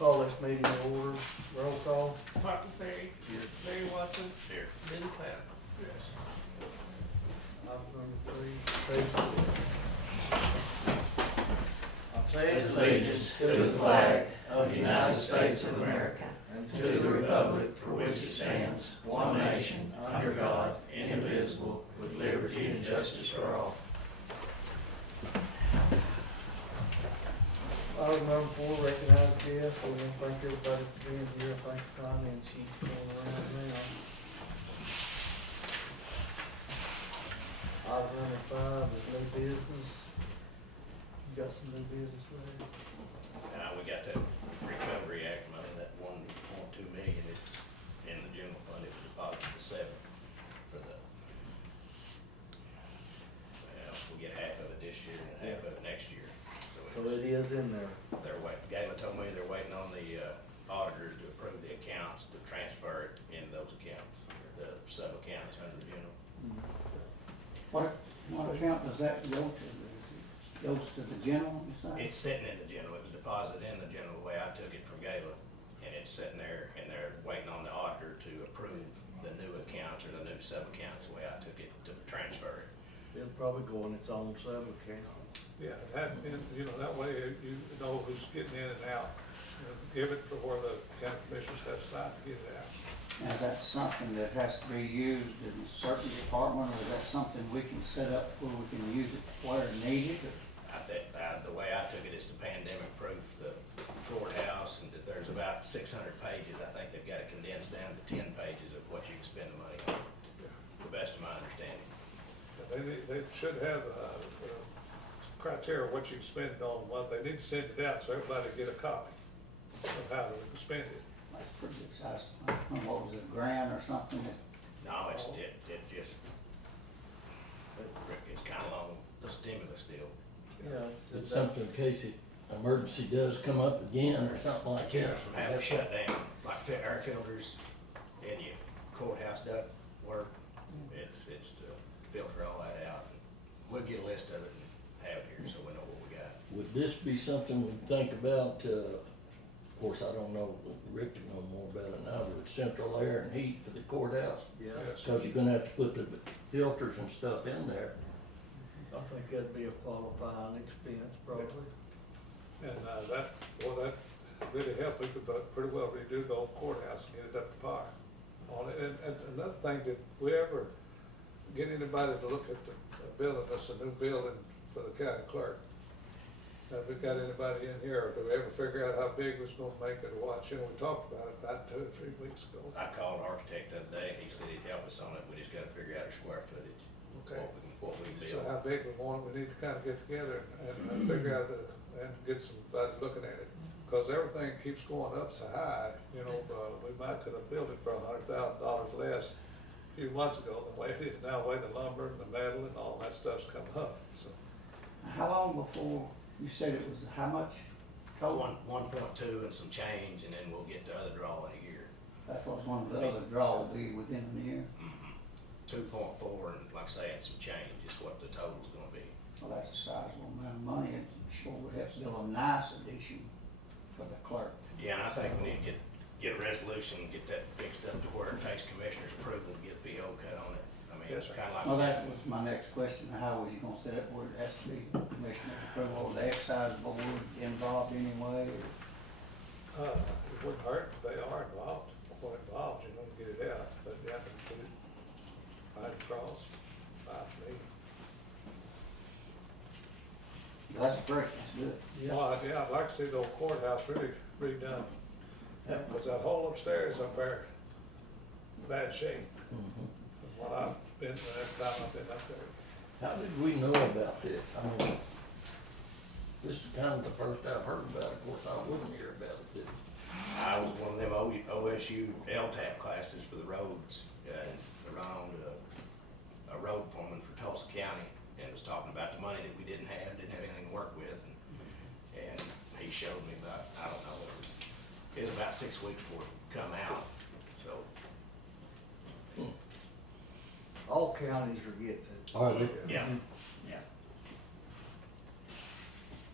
Call this meeting to order, roll call. Martin Perry. Here. Barry Watson. Here. Billy Clapp. Yes. Item number 3, I pledge allegiance to the flag of the United States of America and to the republic for which it stands, one nation, under God, indivisible, with liberty and justice for all. Item number 4, recognize guests. We want to thank everybody for being here. Thank Sonny and she's going around now. Item number 5 is new business. You got some new business, Ray? We got that Recovery Act money, that 1.2 million, it's in the general fund, it was deposited to 7 for the, well, we get half of it this year and half of it next year. So it is in there. They're waiting, Galen told me they're waiting on the auditors to approve the accounts to transfer it in those accounts, the sub-accounts under the general. What account does that go to? Goes to the general, you say? It's sitting in the general, it was deposited in the general the way I took it from Galen, and it's sitting there, and they're waiting on the auditor to approve the new accounts or the new sub-accounts the way I took it to transfer it. It'll probably go in its own sub-account. Yeah, that, and, you know, that way you know who's getting in and out, and give it to where the county commissioners have signed to get it out. Now, that's something that has to be used in a certain department, or is that something we can set up where we can use it where needed? The way I took it is the pandemic proof, the courthouse, and there's about 600 pages. I think they've got it condensed down to 10 pages of what you can spend the money on, to the best of my understanding. But they should have, criteria of what you can spend it on, well, they need to send it out so everybody get a copy of how to spend it. That's pretty good size. What was it, grant or something? No, it just, it's kind of long, the stimulus deal. Yeah. It's something in case emergency does come up again or something like Keep that. us from having to shut down, like air filters in your courthouse duct work. It's to filter all that out. We'll get a list of it and have it here so we know what we got. Would this be something we think about, of course, I don't know, Rick would know more about it now, but central air and heat for the courthouse? Yeah, Yes. Cause you're gonna have to put the filters and stuff in there. I think that'd be a qualifying expense probably. And, that really helped, we could pretty well redo the old courthouse and get it up to par on it. And another thing, did we ever get anybody to look at the building, that's a new building for the county clerk? Have we got anybody in here, or do we ever figure out how big it was gonna make it or what? You know, we talked about it about 2 or 3 weeks ago. I called the architect the other day, he said he'd help us on it, we just gotta figure out the square footage, Okay. what we can So build. how big we want it, we need to kind of get together and figure out and get somebody looking at it. Cause everything keeps going up so high, you know, we might could have built it for $100,000 less a few months ago than the way it is now, the way the lumber and the metal and all that stuff's come up, so. How long before, you said it was how much? Total? 1.2 and some change, and then we'll get the other draw in a year. That's what's one of the other draw will be within a year. 2.4, and like I say, and some change is what the total's gonna be. Well, that's a sizable amount of money. It sure would have to build a nice addition for the clerk. Yeah, and I think we need to get a resolution, get that fixed up to where it takes commissioner's approval to get a PO cut on it. I mean, it's Yes, sir. kinda like. Well, that was my next question. How was you gonna set up where it has to be commissioner's approval, the excise board involved anyway? It wouldn't hurt if they are involved, or involved, you know, to get it out, but you have to put it right across, 5 feet. That's great, that's good. Yeah. Well, yeah, I'd like to see the old courthouse really redone. Cause that whole upstairs up there, bad shape, Mhm. from what I've been, every time I've been up there. How did we know about this? I mean, this is kind of the first I've heard about it. Of course, I wouldn't hear about it. I was one of them OSU LTAP classes for the roads, I run on a road foreman for Tulsa County, and was talking about the money that we didn't have anything to work with, and he showed me about, I don't know, it was about 6 weeks before it come out, so. All counties are getting it. Are they? Yeah.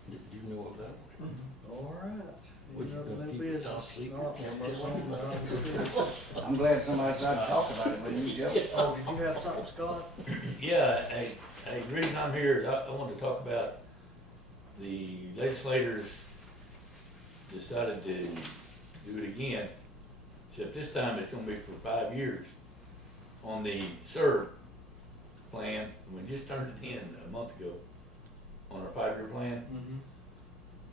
Did you know about it? All right. We're You know, gonna no keep it business. top secret, Not can't from tell our them phone, no. I'm glad somebody decided to talk about it with you, Joe. Oh, did you have something, Scott? Yeah, the reason I'm here is I wanted to talk about the legislators decided to do it again, except this time it's gonna be for 5 years. On the SERB plan, we just turned it in a month ago, on our 5-year plan.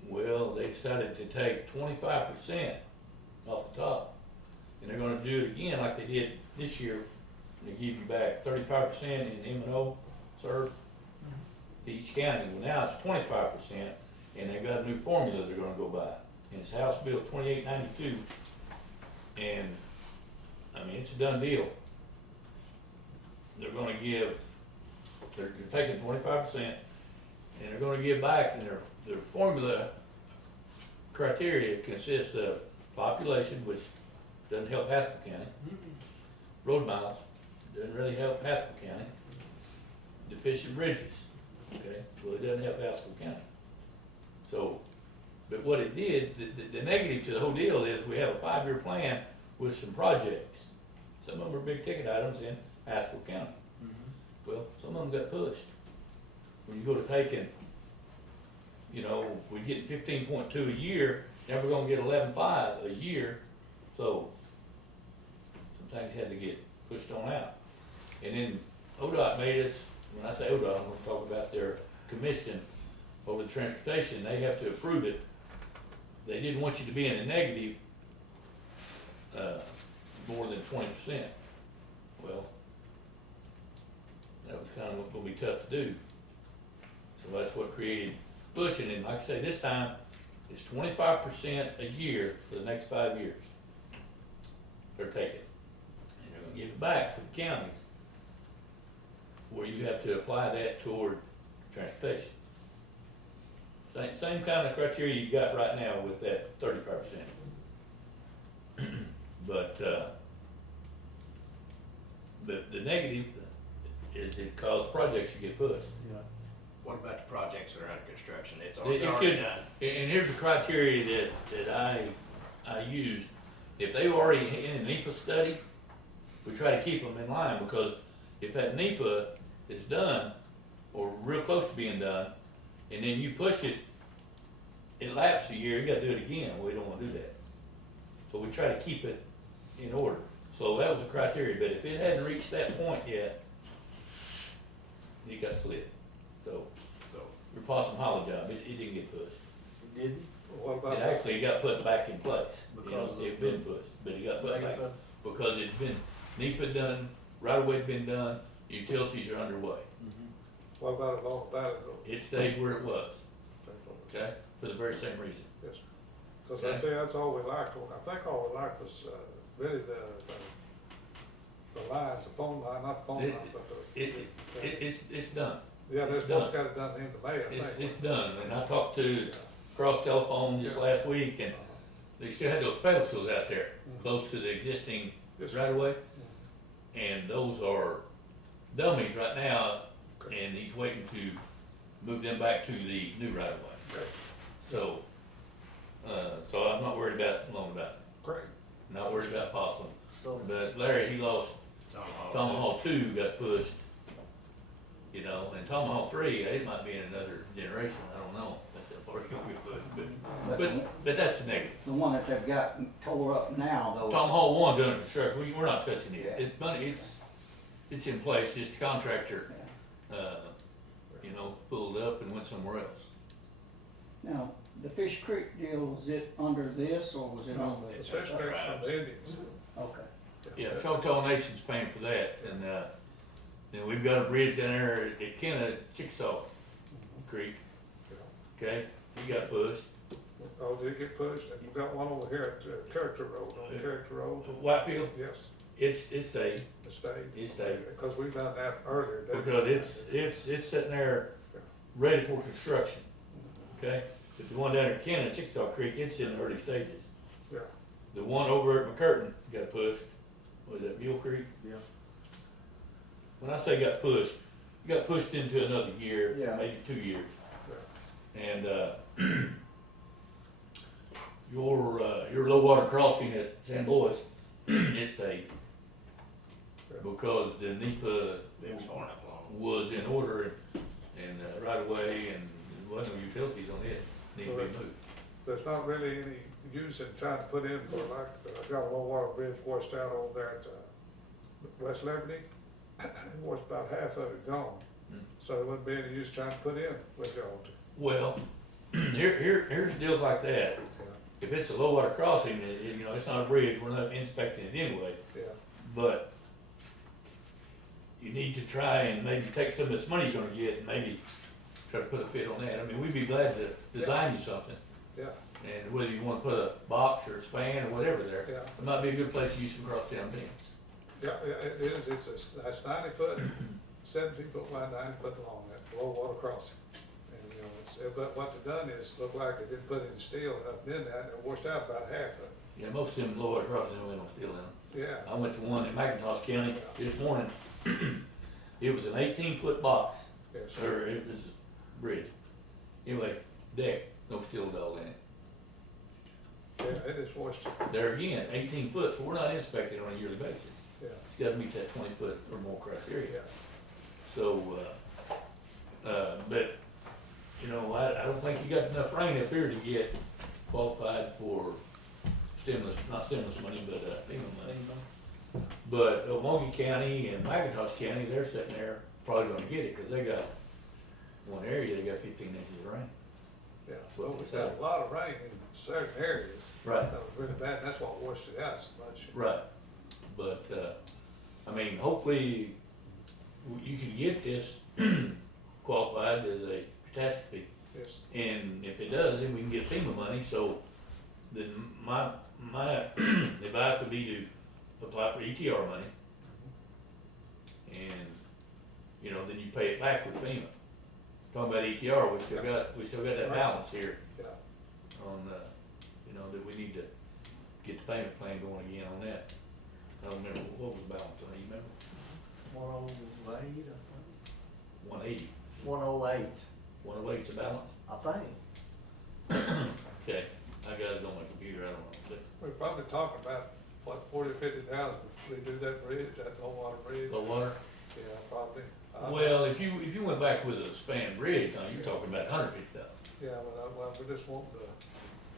Well, they decided to take 25% off the top, and they're gonna do it again like they did this year. They give you back 35% in M&O, SERB, to each county. Well, now it's 25%, and they've got a new formula they're gonna go by. And it's House Bill 2892, and, I mean, it's a done deal. They're gonna give, they're taking 25%, and they're gonna give back, and their formula criteria consists of population, which doesn't help Haskell County, road miles, doesn't really help Haskell County, deficient bridges, okay, well, it doesn't help Haskell County. So, but what it did, the negative to the whole deal is we have a 5-year plan with some projects. Some of them are big ticket items in Haskell County. Well, some of them got pushed. When you go to taking, you know, we get 15.2 a year, now we're gonna get 11.5 a year, so some things had to get pushed on out. And then ODOT made us, when I say ODOT, I'm gonna talk about their commission over the transportation, they have to approve it. They didn't want you to be in a negative, more than 20%. Well, that was kind of gonna be tough to do. So that's what created pushing, and like I say, this time, it's 25% a year for the next 5 years. They're taking, and they're gonna give it back to the counties, where you have to apply that toward transportation. Same kind of criteria you got right now with that 35%. But, the negative is it caused projects to get pushed. Yeah. What about the projects that are under construction? It's It already could- done. And here's the criteria that I used. If they were already in a NEPA study, we try to keep them in line, because if that NEPA is done, or real close to being done, and then you push it, it lapses a year, you gotta do it again. We don't wanna do that. So we try to keep it in order. So that was the criteria, but if it hadn't reached that point yet, it got slid. So, your Possum Hollow job, it didn't get pushed. You didn't? What about It actually got put back in place. You know, Because it'd been pushed, but it got put back, Negative. because it's been, NEPA done, right of way's been done, utilities are underway. What about along the valley road? It stayed where it was, okay, for the very same reason. Yes, cause I say that's all we liked, I think all we liked was, really the lines, the phone line, not the phone line, but It's done, yeah, they're it's supposed to done. got it done in the May, I think. it's done, and I talked to Cross Telephone just last week, and they still had those pedestals out there, close to the existing Yes. right of way. And those are dummies right now, and he's waiting to move them back to the new right of way. Okay. So, so I'm not worried about Great. not worried about Possum. So, But Larry, he lost Tomahawk. Tomahawk 2 got pushed, you know, and Tomahawk 3, it might be in another generation, I don't know. That's how far it's gonna be pushed, but that's the negative. The one that they've got tore up now, though. Tomahawk 1's under construction, we're not touching it. Yeah. It's money, it's in place, just the contractor, you know, pulled up and went somewhere else. Now, the Fish Creek deal, was it under this, or was it on the? It's Fish Creek's from the Indians. Okay. Yeah, Choctaw Nation's paying for that, and, then we've got a bridge down there at Chickasaw Creek, okay? He got pushed. Oh, did it get pushed? And you've got one over here at Character Road, on Character Road? Whitefield, Yes, it stayed, it stayed. it stayed, Because we've done that earlier. didn't we? because it's sitting there ready for construction, okay? But the one down at Chickasaw Creek, it's in the early stages. Yeah. The one over at McCurtain got pushed, was that Mule Creek? yeah. When I say got pushed, it got pushed into another year, Yeah. maybe 2 years. And, your low water crossing at San Luis, it stayed. Because the NEPA It was far enough along. was in order and right away, and there wasn't no utilities on it, need to be moved. There's not really any use in trying to put in for like, I got a low water bridge washed out over there at, West Liberty. It was about half of it gone. Hmm. So there wouldn't be any use trying to put in with y'all. Well, here's deals like that. If it's a low water crossing, you know, it's not a bridge, we're not inspecting it anyway. Yeah, But you need to try and maybe take some of this money you're gonna get and maybe try to put a fit on that. I mean, we'd be glad to design you something. yeah, And whether you wanna put a box or a span or whatever there, yeah, it might be a good place to use some crosstown bins. yeah, it is, that's 90 foot, 17 foot wide, 90 foot long, that low water crossing. And, you know, but what they done is, looked like they didn't put any steel up in that, and it washed out about half of it. Yeah, most of them low water crossings, they don't steel in them. Yeah, I went to one in McIntosh County this morning. It was an 18-foot box, yeah, or sure, it was a bridge. Anyway, deck, no steel dog in it. yeah, it is washed, There again, 18 foot, so we're not inspecting on a yearly basis. yeah, It's gotta meet that 20 foot or more criteria. yeah. So, but, you know, I don't think you got enough rain up here to get qualified for stimulus, not stimulus money, but, FEMA money. But Omongi County and McIntosh County, they're sitting there probably gonna get it, cause they got, one area, they got 15 inches of rain. Yeah, so we got a lot of rain in certain areas. Right. That was really bad, and that's what washed it out so much. Right, but, I mean, hopefully, you can get this qualified as a catastrophe. Yes, And if it does, then we can get FEMA money, so then my advice would be to apply for ETR money. And, you know, then you pay it back with FEMA. Talking about ETR, we still got that balance here yeah, on, you know, that we need to get the payment plan going again on that. I don't remember, what was the balance on it, you remember? 108, I 180, think. 108, 108's the balance? I think. Okay, I got it on my computer, I don't know, but we're probably talking about, what, 40 or 50,000, we do that bridge, that low water bridge. low water? Yeah, probably. Well, if you went back with a span bridge, now you're talking about 150,000. Yeah, well, we just want the,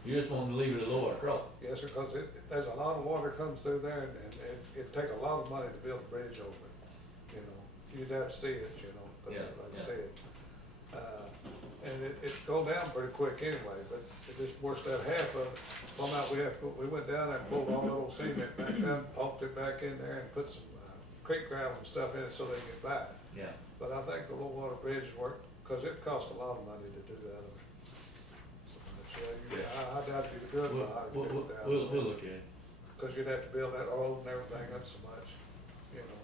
You just want to leave it at low water crossing. yes, because there's a lot of water comes through there, and it'd take a lot of money to build a bridge over it, you know. You'd have to see it, you know, because Yeah, like I yeah. said. And it go down pretty quick anyway, but it just washed out half of it. One night we went down there and pulled all the old cement back down, pumped it back in there and put some creek gravel and stuff in it so they could get by. Yeah. But I think the low water bridge worked, because it cost a lot of money to do that. So, I doubt you could do it for We'll look at it. because you'd have to build that road and everything up so much, you know,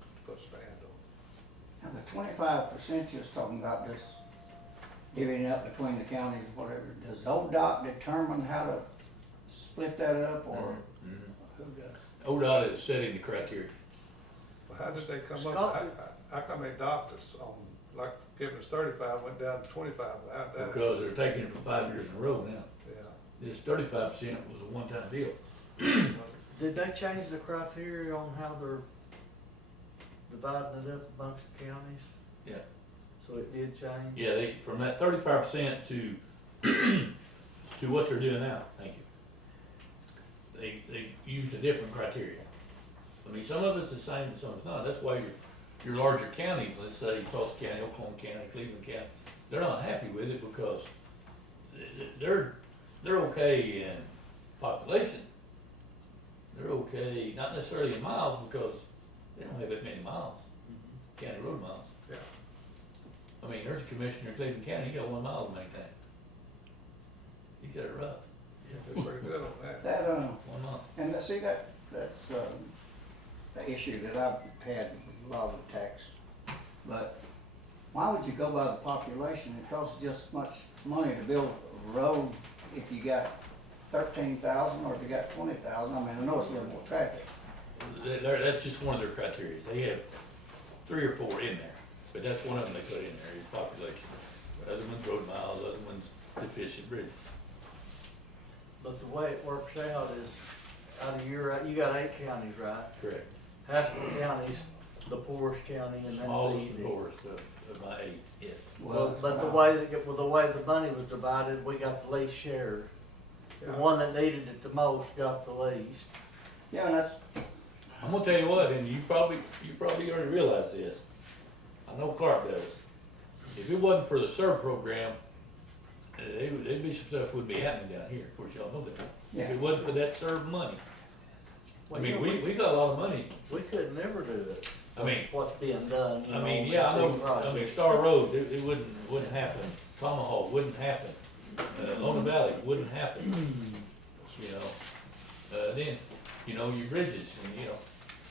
to put a span on. Now, the 25% you're talking about, just divvying it up between the counties, whatever, does ODOT determine how to split that up, or Mhm. who does? ODOT is setting the criteria. Well, how did they come Scott, up, how come they docked us on, like, giving us 35, went down to 25, without that? Because they're taking it for 5 years in a row now. Yeah. This 35% was a one-time deal. Did they change the criteria on how they're dividing it up amongst the counties? Yeah. So it did change? Yeah, they, from that 35% to, to what they're doing now, thank you. They used a different criteria. I mean, some of it's the same and some it's not. That's why your larger counties, let's say Tulsa County, Oklahoma County, Cleveland County, they're not happy with it because they're okay in population. They're okay, not necessarily in miles, because they don't have that many miles, county road miles. Yeah. Mm-hmm. I mean, there's a commissioner in Cleveland County, he got 1 mile to maintain. He got it rough, Did pretty good on that. That, 1 mile. and see, that's, the issue that I've had with a lot of the tax. But why would you go by the population? It costs just as much money to build a road if you got 13,000 or if you got 20,000. I mean, I know it's a little more traffic. That's just one of their criteria. They have 3 or 4 in there, but that's one of them they put in there, is population. Other ones road miles, other ones deficient bridges. But the way it works out is, out of you got 8 counties, right? Correct. Haskell County's the poorest county, and that's Smallest easy. and poorest of my 8, yes. Well, but the way the money was divided, we got the least share. The Yeah. one that needed it the most got the least. Yeah, and that's, I'm gonna tell you what, and you probably already realize this. I know Clark does. If it wasn't for the SERV program, there'd be some stuff wouldn't be happening down here, of course, y'all know that. yeah. If it wasn't for that SERV money. I Well, mean, yeah, we got a lot of money. we could never do it. I mean, What's being done, you I know, mean, with yeah, I big know, I mean, projects. Star Road, it wouldn't happen. Tomahawk wouldn't happen. Lona Valley wouldn't happen. You know, then, you know, your bridges and, you know,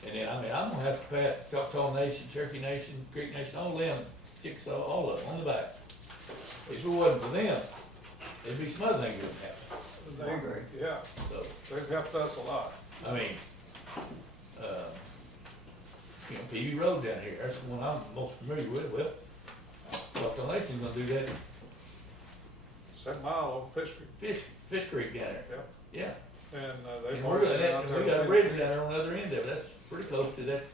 and then, I mean, I'm gonna have to pat Choctaw Nation, Cherokee Nation, Creek Nation, all them, Chickasaw, all of them on the back. If it wasn't for them, there'd be some other things that would happen, They, yeah, so, they've helped us a lot. I mean, you know, PV Road down here, that's the one I'm most familiar with, well, Choctaw Nation's gonna do that 7 mile over Fish Creek. Fish Creek down there, Yeah. yeah. And And they've we already got been out that, there. we got a bridge down there on the other end of it, that's pretty close to that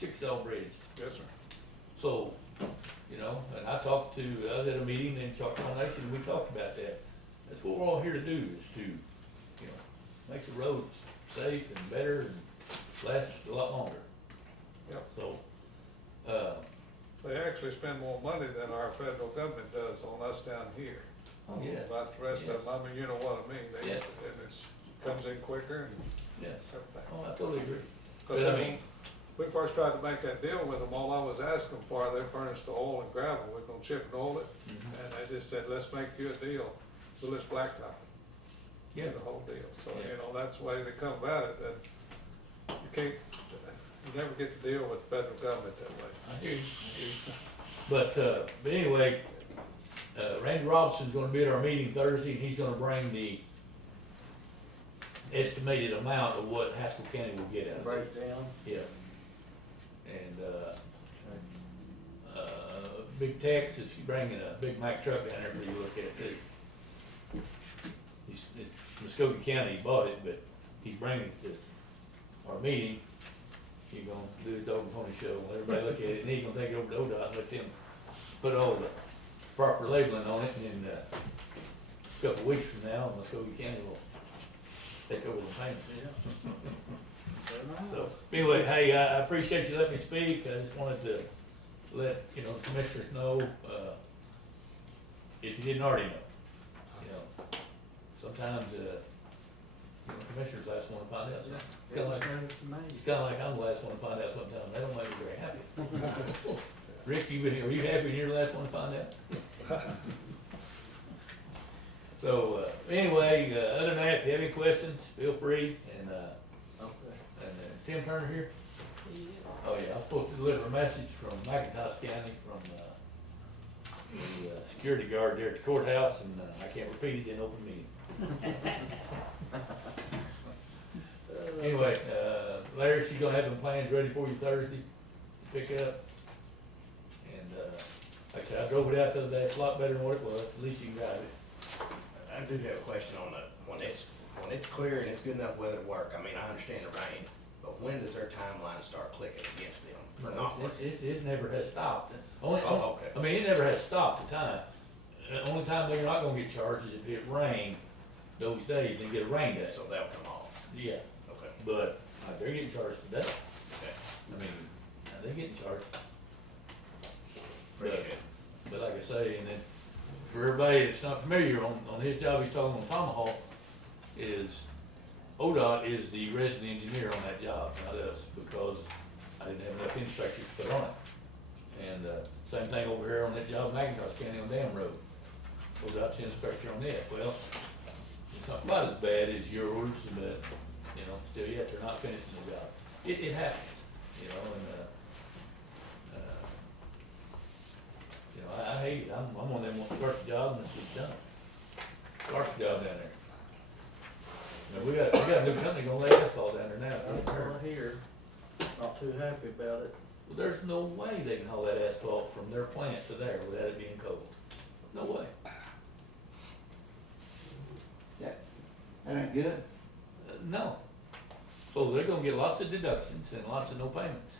Chickasaw Bridge. Yes, sir. So, you know, and I talked to, I was at a meeting in Choctaw Nation, we talked about that. That's what we're all here to do, is to, you know, make the roads safe and better and last a lot longer. Yep. So, They actually spend more money than our federal government does on us down here. oh, yes, About the rest of them, I mean, you know what I mean, they, Yes. and it's, comes in quicker and yes, everything. oh, I totally agree. Cause But I mean, we first tried to make that deal with them, all I was asking for, they furnished the oil and gravel, we're gonna chip and oil it, Mhm. and they just said, let's make you a deal, so let's blacktop it. Yeah, The whole deal, so, Yeah. you know, that's the way they come about it, that you can't, you never get to deal with the federal government that way. I hear you, I hear you. But anyway, Randy Robson's gonna be at our meeting Thursday, and he's gonna bring the estimated amount of what Haskell County will get out of it. Breakdown. Yes. And, Big Tex is bringing a Big Mack truck down there for you to look at too. Muskogee County bought it, but he's bringing it to our meeting. He's gonna do his dog and pony show, and let everybody look at it, and he's gonna take it over to ODOT and let them put all the proper labeling on it, and then, a couple of weeks from now, Muskogee County will take over the payment. Yeah. Very nice. So, anyway, hey, I appreciate you letting me speak, I just wanted to let, you know, the commissioners know, if you didn't already know. You know, sometimes, you know, commissioners last one to find out Yeah, something. it Kinda was like, news to me. it's kinda like I'm the last one to find out sometimes, that don't make me very happy. Rick, are you happy when you're the last one to find out? So, anyway, other than that, if you have any questions, feel free, and, Okay. Tim Turner here? Oh, yeah, I was supposed to deliver a message from McIntosh County, from, the security guard there at the courthouse, and, I can't repeat it in open meeting. Anyway, Larry, she's gonna have them plans ready for you Thursday to pick up. And, like I said, I drove it out the other day, it's a lot better than what it was, at least you can drive it. I do have a question on the, when it's clear and it's good enough weather to work, I mean, I understand the rain, but when does their timeline start clicking against them for not working? It never has stopped. Only, Oh, okay. I mean, it never has stopped the time. The only time they're not gonna get charged is if it rained those days, they get a rain day. So they'll come off, Yeah, okay, but they're getting charged today. okay, I mean, they're getting charged. appreciate it. But like I say, and then for everybody that's not familiar, on his job, he's talking on Tomahawk, is ODOT is the resident engineer on that job, not us, because I didn't have enough inspectors to put on it. And, same thing over here on that job, McIntosh County on Dam Road. ODOT's the inspector on that. Well, it's not quite as bad as yours, but, you know, still yet, they're not finishing the job. It happens, you know, and, you know, I hate it. I'm one of them who wants to start the job and it's just done. Start the job down there. You know, we got a new company gonna lay asphalt down there now. That's what I hear. Not too happy about it. Well, there's no way they can haul that asphalt from their plant to there without it being cold. No way. That ain't good. No. So they're gonna get lots of deductions and lots of no payments.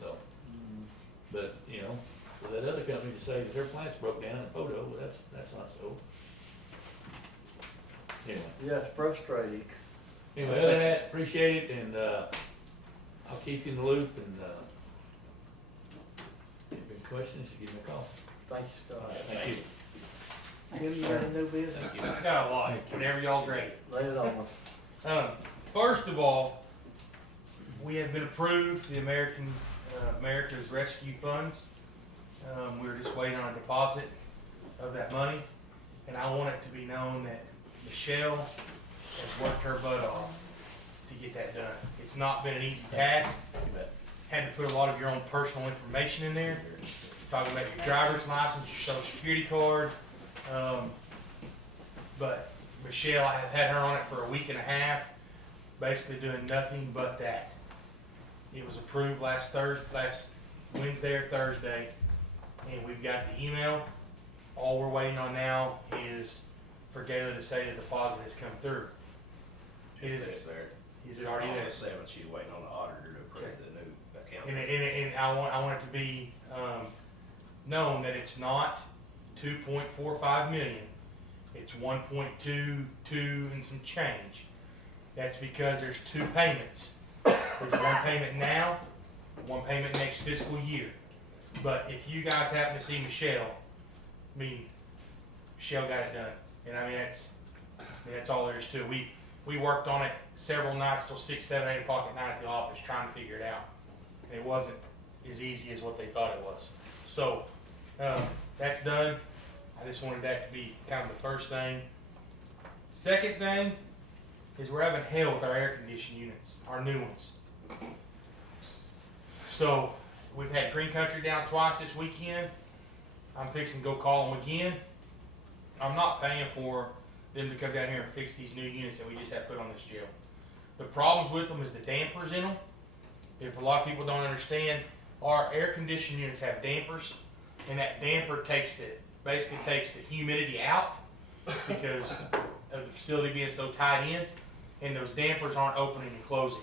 So, but, you know, for that other company to say that their plant's broke down in photo, well, that's not so. Anyway, Yeah, it's frustrating. anyway, other than that, appreciate it, and, I'll keep you in the loop, and, if you have any questions, give me a call. Thank you, Scott. Thank you. Give me any new business, Thank you. I got a lot, whenever y'all's ready. lay it on us. First of all, we have been approved the America's Rescue Funds. We're just waiting on a deposit of that money, and I want it to be known that Michelle has worked her butt off to get that done. It's not been an easy task. You bet. Had to put a lot of your own personal information in there, talking about your driver's license, your social security card. But Michelle, I have had her on it for a week and a half, basically doing nothing but that. It was approved last Wednesday or Thursday, and we've got the email. All we're waiting on now is for Gayla to say the deposit has come through. It's there. Is it already On there? the 7th, she's waiting on the auditor to approve Okay. the new account. And I want it to be known that it's not 2.45 million. It's 1.22 and some change. That's because there's two payments. There's one payment now, one payment next fiscal year. But if you guys happen to see Michelle, Michelle got it done. And I mean, that's all there is to it. We worked on it several nights till 6, 7, 8 o'clock at night at the office trying to figure it out. And it wasn't as easy as what they thought it was. So, that's done. I just wanted that to be kind of the first thing. Second thing is we're having hell with our air conditioning units, our new ones. So we've had Green Country down twice this weekend. I'm fixing to go call them again. I'm not paying for them to come down here and fix these new units that we just had put on this jail. The problems with them is the dampers in them. If a lot of people don't understand, our air conditioning units have dampers, and that damper basically takes the humidity out because of the facility being so tied in, and those dampers aren't opening and closing.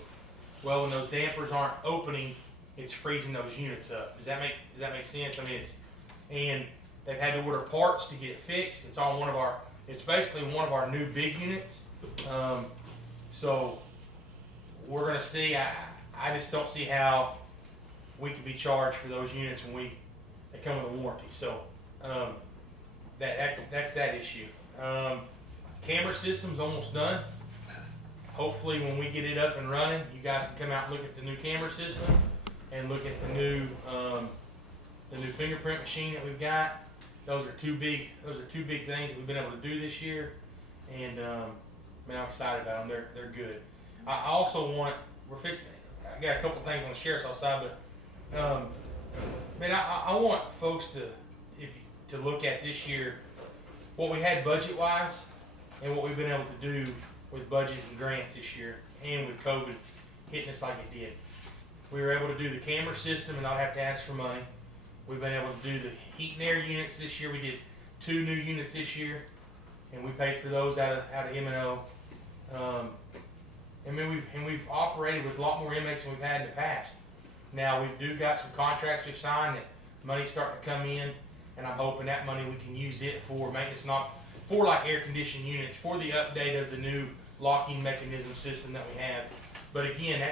Well, when those dampers aren't opening, it's freezing those units up. Does that make sense? I mean, and they've had to order parts to get it fixed. It's basically one of our new big units. So we're gonna see. I just don't see how we could be charged for those units when they come with a warranty. So that's that issue. Camera system's almost done. Hopefully, when we get it up and running, you guys can come out and look at the new camera system and look at the new fingerprint machine that we've got. Those are two big things that we've been able to do this year, and man, I'm excited about them. They're good. I also we're fixing. I got a couple things on the sheriff's outside, but man, I want folks to look at this year what we had budget wise and what we've been able to do with budget and grants this year, and with COVID hitting us like it did. We were able to do the camera system and not have to ask for money. We've been able to do the heat and air units this year. We did 2 new units this year, and we paid for those out of M&O. And we've operated with a lot more inmates than we've had in the past. Now we do got some contracts we've signed that money's starting to come in, and I'm hoping that money we can use it for maintenance, not for like air conditioning units, for the update of the new locking mechanism system that we have. But again,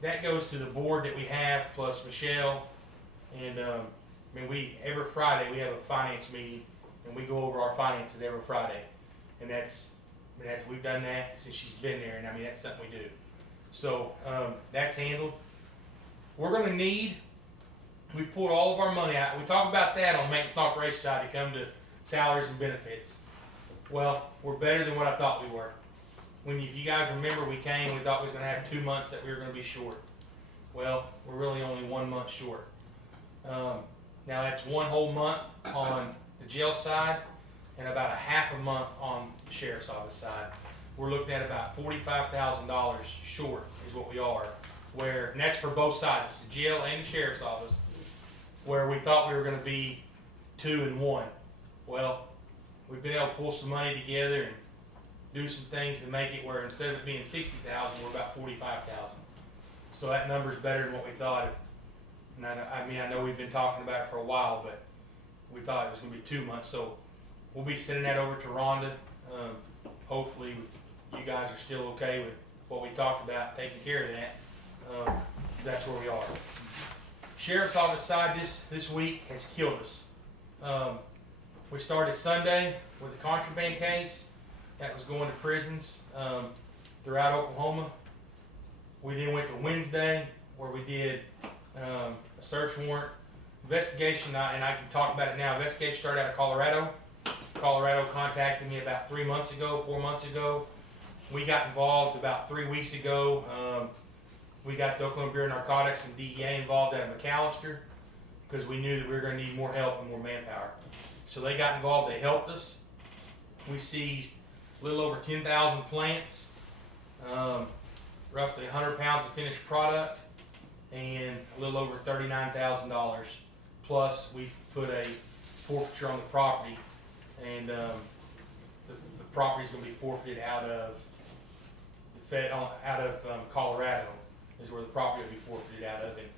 that goes to the board that we have plus Michelle. And every Friday we have a finance meeting, and we go over our finances every Friday, and we've done that since she's been there, and I mean that's something we do. So that's handled. We're going to need. We've pulled all of our money out. We talk about that on maintenance and operations side to come to salaries and benefits. Well, we're better than what I thought we were. If you guys remember, we thought we was going to have 2 months that we were going to be short. Well, we're really only 1 month short. Now that's 1 whole month on the jail side and about a half a month on the sheriff's office side. We're looking at about $45,000 short is what we are. And that's for both sides, the jail and the sheriff's office, where we thought we were going to be 2 and 1. Well, we've been able to pull some money together and do some things to make it where instead of it being 60,000, we're about 45,000. So that number's better than what we thought. And I know we've been talking about it for a while, but we thought it was going to be 2 months. So we'll be sending that over to Rhonda. Hopefully you guys are still okay with what we talked about, taking care of that, because that's where we are. Sheriff's Office side this week has killed us. We started Sunday with a contraband case that was going to prisons throughout Oklahoma. We then went to Wednesday where we did a search warrant investigation, and I can talk about it now. Investigation started out of Colorado. Colorado contacted me about 4 months ago. We got involved about 3 weeks ago. We got the Oklahoma Bureau of Narcotics and DEA involved out of McAllister because we knew that we were going to need more help and more manpower. So they got involved, they helped us. We seized a little over 10,000 plants, roughly 100 pounds of finished product, and a little over $39,000. Plus we put a forfeiture on the property, and the property is going to be forfeited out of Colorado is where the property will be forfeited out of, and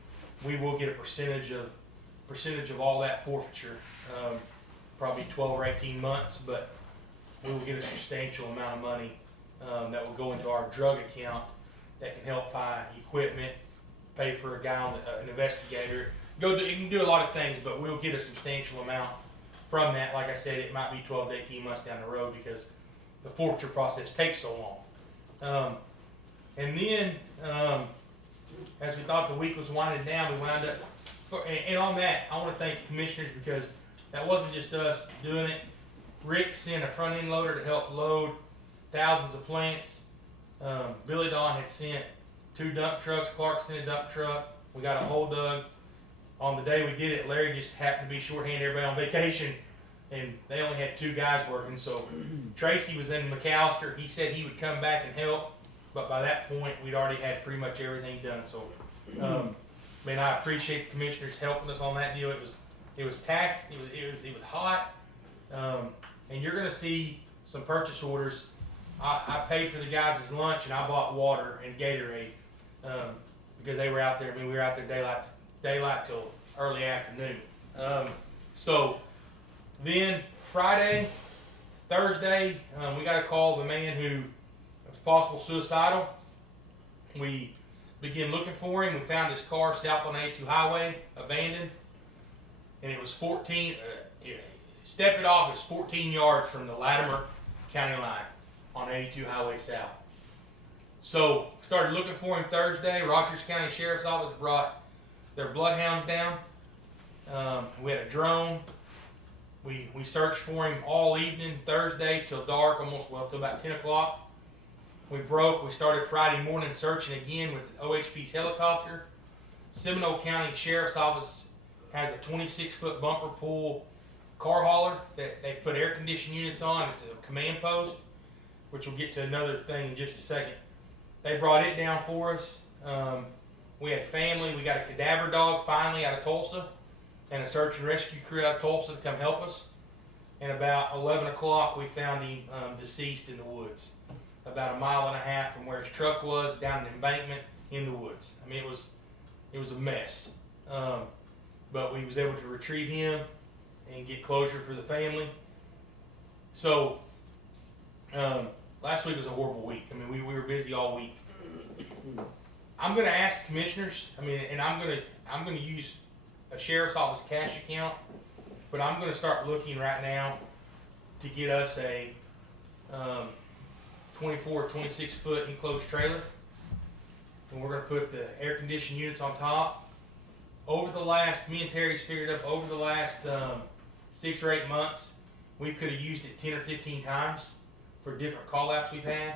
we will get a percentage of all that forfeiture, probably 12 or 18 months, but we will get a substantial amount of money that will go into our drug account that can help buy equipment, pay for a guy on an investigator. You can do a lot of things, but we'll get a substantial amount from that. Like I said, it might be 12 to 18 months down the road because the forfeiture process takes so long. And then, as we thought the week was winding down, we wound up, and on that, I want to thank the commissioners because that wasn't just us doing it. Rick sent a front end loader to help load thousands of plants. Billy Don had sent 2 dump trucks. Clark sent a dump truck. We got a hole dug. On the day we did it, Larry just happened to be shorthanded, everybody on vacation, and they only had 2 guys working. So Tracy was in McAllister. He said he would come back and help, but by that point, we'd already had pretty much everything done. So, man, I appreciate the commissioners helping us on that deal. It was tasked. It was hot, and you're going to see some purchase orders. I paid for the guys' lunch, and I bought water and Gatorade because they were out there. I mean, we were out there daylight till early afternoon. So then Friday, Thursday, we got a call of a man who was possible suicidal. We began looking for him. We found his car south on 82 highway, abandoned, and it was 14. Step it off, it's 14 yards from the Latimer County line on 82 highway south. So started looking for him Thursday. Rogers County Sheriff's Office brought their bloodhounds down. We had a drone. We searched for him all evening Thursday till dark, till about 10 o'clock. We started Friday morning searching again with OHP's helicopter. Seminole County Sheriff's Office has a 26-foot bumper pool car hauler that they put air conditioning units on. It's a command post, which we'll get to another thing in just a second. They brought it down for us. We had family. We got a cadaver dog finally out of Tulsa and a search and rescue crew out of Tulsa to come help us. And about 11 o'clock, we found him deceased in the woods, about 1.5 miles from where his truck was, down an embankment in the woods. I mean, it was a mess. But we was able to retrieve him and get closure for the family. So last week was a horrible week. I mean, we were busy all week. I'm going to ask commissioners. I mean, and I'm going to use a sheriff's office cash account, but I'm going to start looking right now to get us a 24, 26 foot enclosed trailer, and we're going to put the air conditioning units on top. Me and Terry's figured up over the last 6 or 8 months, we could have used it 10 or 15 times for different call outs we've had,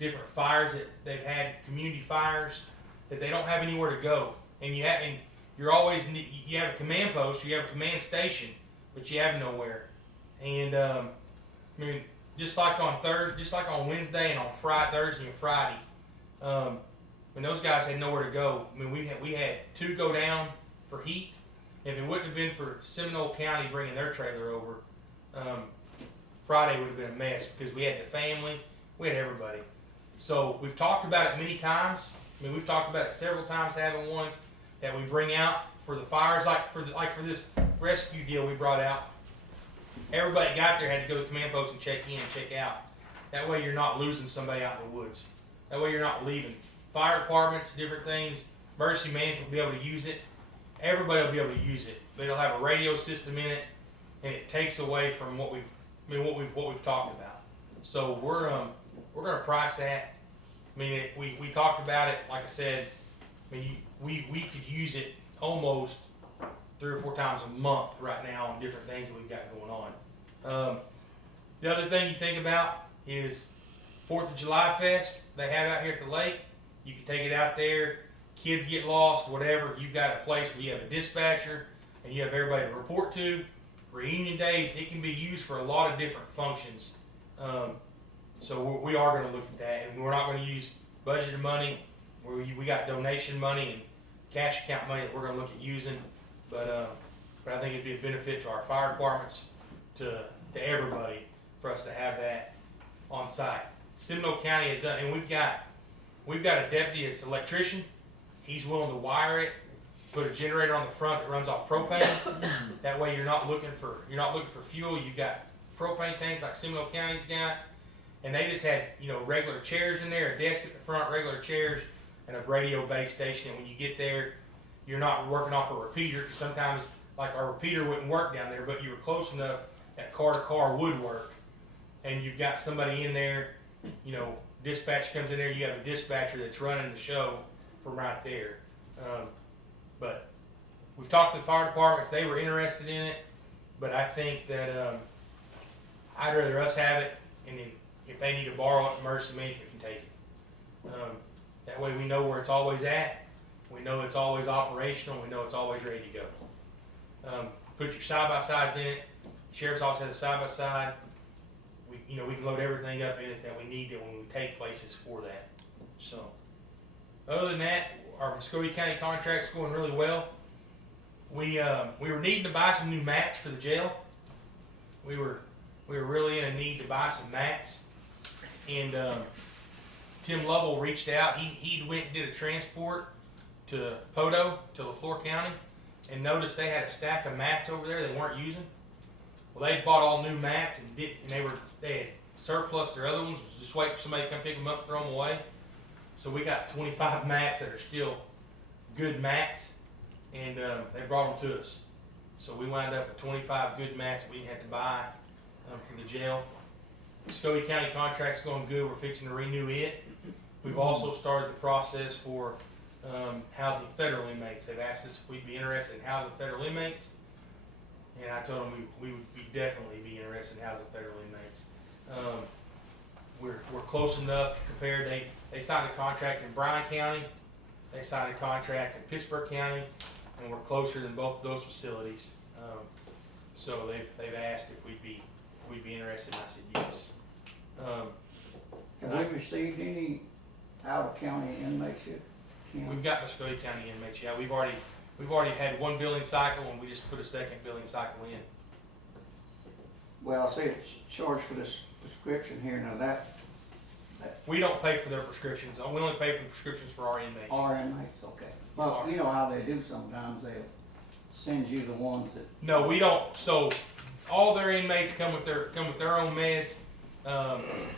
different fires that they've had, community fires that they don't have anywhere to go. And you have a command post, you have a command station, but you have nowhere. And I mean, just like on Wednesday and on Thursday and Friday, when those guys had nowhere to go. I mean, we had 2 go down for heat. If it wouldn't have been for Seminole County bringing their trailer over, Friday would have been a mess because we had the family, we had everybody. So we've talked about it many times. I mean, we've talked about it several times, having one that we bring out for the fires, like for this rescue deal we brought out. Everybody got there had to go to the command post and check in and check out. That way you're not losing somebody out in the woods. That way you're not leaving. Fire departments, different things, emergency management will be able to use it. Everybody will be able to use it. But it'll have a radio system in it, and it takes away from what we've talked about. So we're gonna price that. I mean, we talked about it. Like I said, I mean, we could use it almost 3 or 4 times a month right now on different things that we've got going on. The other thing you think about is 4th of July Fest they have out here at the lake. You can take it out there. Kids get lost, whatever. You've got a place where you have a dispatcher and you have everybody to report to. Reunion days, it can be used for a lot of different functions. So we are going to look at that, and we're not going to use budgeted money. We got donation money and cash account money that we're going to look at using. But I think it'd be a benefit to our fire departments, to everybody, for us to have that on site. Seminole County has done, and we've got a deputy that's an electrician. He's willing to wire it, put a generator on the front that runs off propane. That way you're not looking for fuel. You've got propane tanks like Seminole County's got, and they just had regular chairs in there, a desk at the front, regular chairs, and a radio base station. And when you get there, you're not working off a repeater, because sometimes like our repeater wouldn't work down there, but you were close enough that car to car would work. And you've got somebody in there, dispatch comes in there, you have a dispatcher that's running the show from right there. But we've talked to the fire departments, they were interested in it, but I think that I'd rather us have it, and then if they need to borrow it, emergency management can take it. That way we know where it's always at, we know it's always operational, we know it's always ready to go. Put your side-by-sides in it. Sheriff's office has a side-by-side. We can load everything up in it that we need to when we take places for that. So, other than that, our Muskogee County contract's going really well. We were needing to buy some new mats for the jail. We were really in a need to buy some mats, and Tim Lovell reached out. He went and did a transport to Poto, to LaFleur County, and noticed they had a stack of mats over there they weren't using. Well, they bought all new mats, and they had surplus their other ones, just waiting for somebody to come pick them up and throw them away. So we got 25 mats that are still good mats, and they brought them to us. So we wound up with 25 good mats that we didn't have to buy for the jail. Muskogee County contract's going good. We're fixing to renew it. We've also started the process for housing federal inmates. They've asked us if we'd be interested in housing federal inmates, and I told them we would definitely be interested in housing federal inmates. We're close enough compared. They signed a contract in Bryan County, they signed a contract in Pittsburgh County, and we're closer than both of those facilities. So they've asked if we'd be interested, and I said yes. Have we received any out-of-county inmates yet? Tim? We've got Muskogee County inmates. Yeah, we've already had one billing cycle, and we just put a second billing cycle in. Well, I see it's charged for this prescription here. Now that We don't pay for their prescriptions. We only pay for the prescriptions for our inmates. are inmates, okay. Well, you know how they do sometimes. They'll send you the ones that. No, we don't. So all their inmates come with their own meds.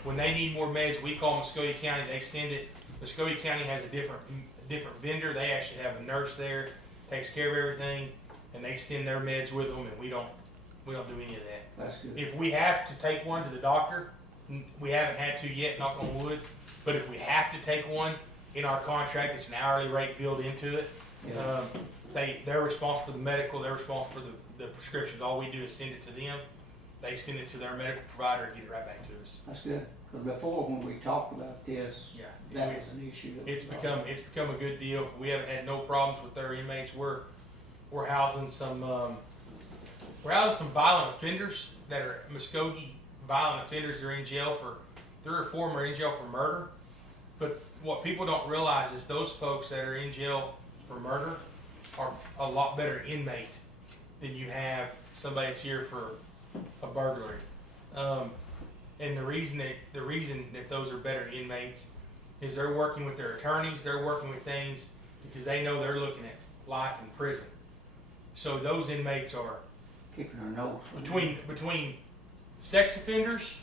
When they need more meds, we call Muskogee County. They send it. Muskogee County has a different vendor. They actually have a nurse there, takes care of everything, and they send their meds with them, and we don't do any of that. That's good. If we have to take one to the doctor, we haven't had to yet, knock on wood, but if we have to take one in our contract, it's an hourly rate built into it. Yeah. They're responsible for the medical, they're responsible for the prescriptions. All we do is send it to them. They send it to their medical provider and get it right back to us. That's good. Because before, when we talked about this, Yeah, that was an issue. it's become a good deal. We haven't had no problems with their inmates. We're housing some violent offenders that are Muskogee violent offenders. They're in jail for 3 or 4 of them are in jail for murder. But what people don't realize is those folks that are in jail for murder are a lot better inmate than you have somebody that's here for a burglary. And the reason that those are better inmates is they're working with their attorneys, they're working with things because they know they're looking at life in prison. So those inmates are Keeping our nose. between sex offenders,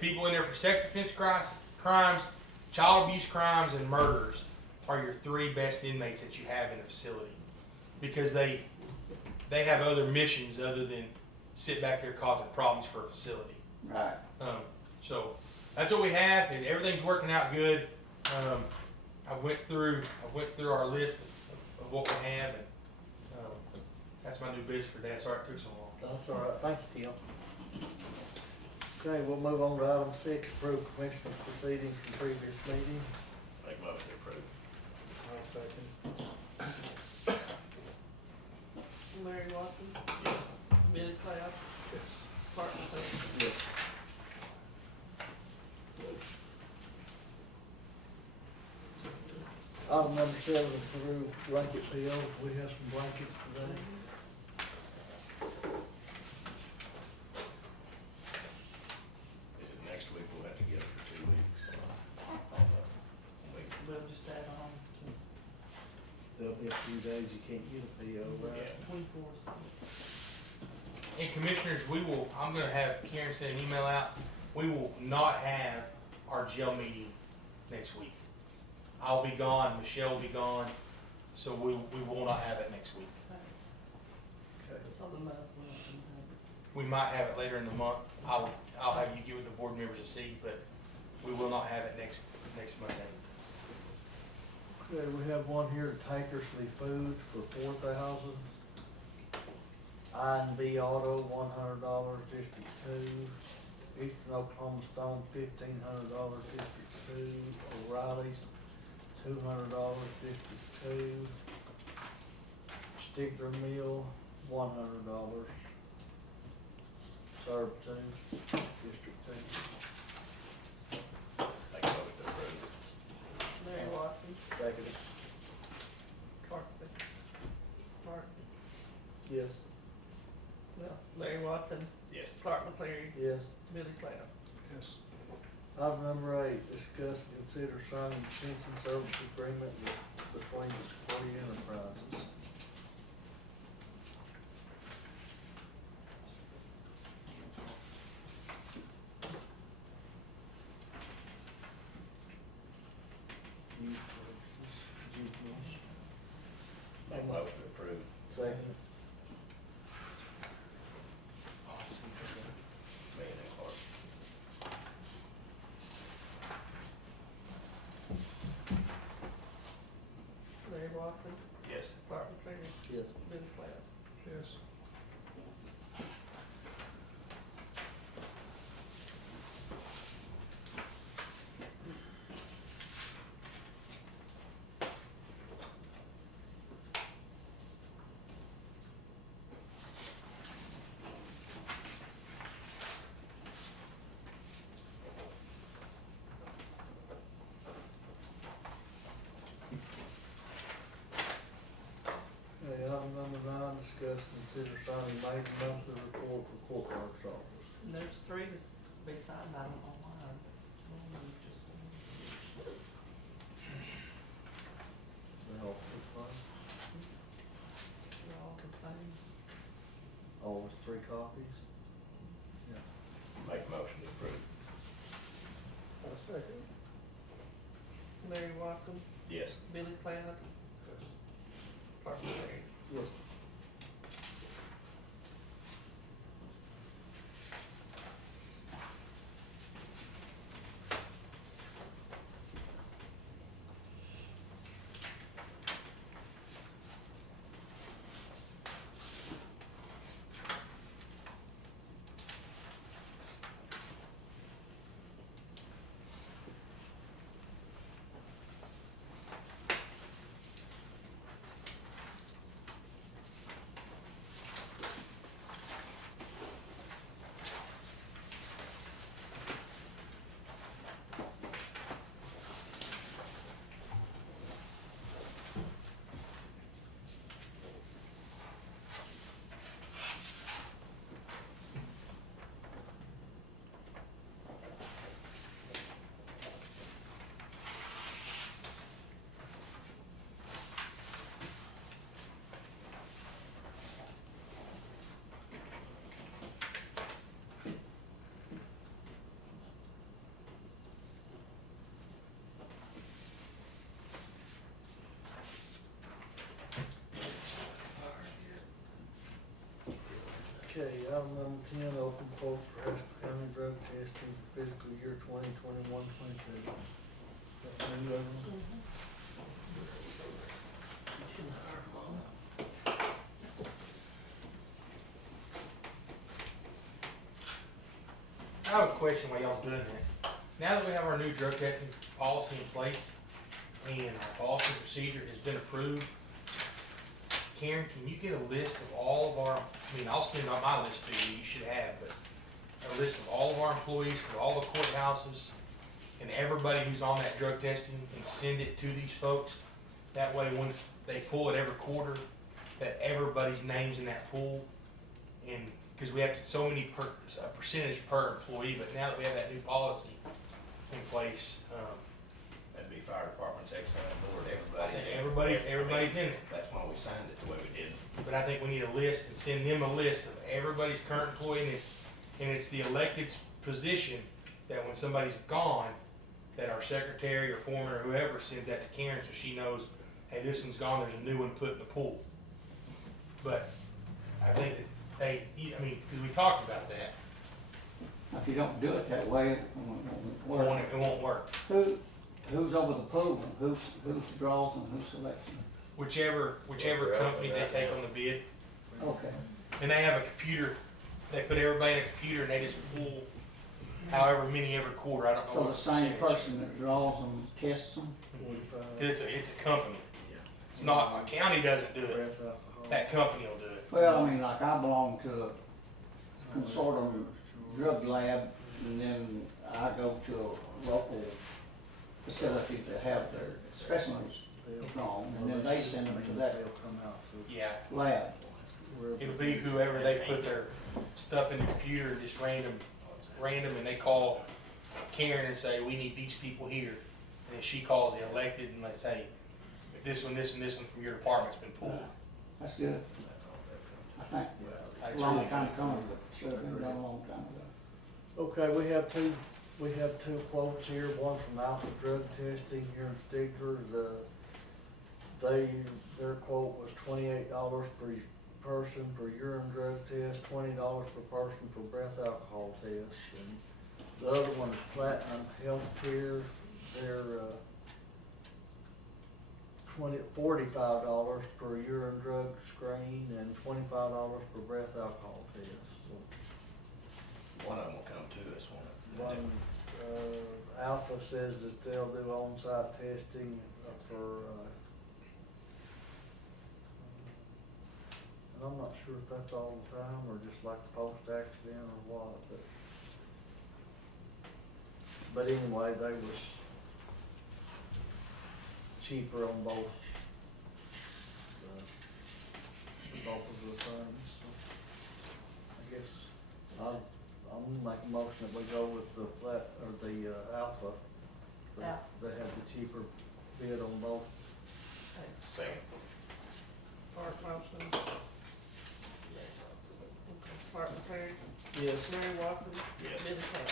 people in there for sex offense crimes, child abuse crimes, and murders are your three best inmates that you have in the facility, because they have other missions other than sit back there causing problems for a facility. Right. So that's what we have, and everything's working out good. I went through our list of what we have, and that's my new business for today. Sorry it took so long. That's all right, thank you, Tim. Okay, we'll move on to item 6, approve commissioner's proceedings from previous meeting. Make motion to approve. I'll second. Larry Watson, Yes. Billy Cloud, Yes. Clark McLean. Yes. Item number 7, approve blanket bill. We have some blankets today. Is it next week? We'll have to get it for 2 weeks. Wait. We'll just add on There'll be a few days you can't get a PO, right? Yeah. 24. And commissioners, I'm gonna have Karen send an email out. We will not have our jail meeting next week. I'll be gone, Michelle will be gone, so we will not have it next week. Okay. Something about We might have it later in the month. I'll have you get with the board members to see, but we will not have it next Monday. Okay, we have one here to Tankersley Foods for $4,000. I&B Auto, $100, District 2. Eastern Oklahoma Stone, $1,500, District 2. O'Reilly's, $200, District 2. Stigler Mill, $100. Serve 2, District 2. Make motion to approve. Larry Watson, Second. Clark second. Mark, Yes. well, Larry Watson, Yes. Clark McLean, Yes. Billy Cloud. Yes. Item number 8, discuss and consider signing extension service agreement between Sequoia Enterprises. Youth services, juveniles. Make motion to approve. Second. Me and then Clark. Larry Watson, Yes. Clark McLean, Yes. Billy Cloud. Yes. Okay, item number 9, discuss and consider signing May monthly report for court clerk's office. And there's 3 to be signed, I don't know why. Just one. They all took place. They're all the same. Oh, it's 3 copies? Yeah. Make motion to approve. A second. Larry Watson, Yes. Billy Cloud, Yes. Clark McLean. Yes. Okay, item number 10, open quotes for Haskell County drug testing for fiscal year 2021-22. I have a question while y'all's doing that. Now that we have our new drug testing policy in place and our policy and procedure has been approved, Karen, can you get a list of all of our, I mean, I'll send out my list to you, you should have, but a list of all of our employees for all the courthouses and everybody who's on that drug testing and send it to these folks. That way, once they pull it every quarter, that everybody's name's in that pool. And, cause we have so many a percentage per employee, but now that we have that new policy in place, That'd be fire departments, excise board, everybody's in it. That's why we signed it the way we did. But I think we need a list and send them a list of everybody's current employee, and it's the elected's position that when somebody's gone, that our secretary or foreman or whoever sends that to Karen so she knows, hey, this one's gone, there's a new one put in the pool. But I think that they, I mean, cause we talked about that, If you don't do it that way, it won't work. it won't work. Who's over the pool, who draws and who selects them? Whichever company they take on the bid, Okay, and they have a computer, they put everybody in a computer and they just pull however many every quarter, I don't know. so what the same percentage. person that draws them tests them? 'Cause it's a company. It's not, a county doesn't do it, Breath alcohol. that company will do it. Well, I mean, like I belong to a consortium drug lab, and then I go to a local facility to have their specimens drawn, and then they send them to that They'll come out to Yeah, lab. it'll be whoever they put their stuff in the computer and just random, and they call Karen and say, we need these people here. And then she calls the elected and they say, this one from your department's been pulled. That's good. I think That's it's a long really time good. coming, but should have been done a long time ago. Okay, we have two quotes here, one from Alpha Drug Testing here in Stigler. Their quote was $28 per person per urine drug test, $20 per person for breath alcohol test. And the other one is Platinum Healthcare, they're, $45 per urine drug screen and $25 per breath alcohol test. So One of them will come to us, won't it? one, Alpha says that they'll do on-site testing for, and I'm not sure if that's all the time or just like post-accident or what, but anyway, they was cheaper on both of the things, so I guess I'm gonna make a motion that we go with the Alpha. Yeah. They have the cheaper bid on both. Second. Art motion. Martin Terry, Yes. Mary Watson, Yes. Billy Clark.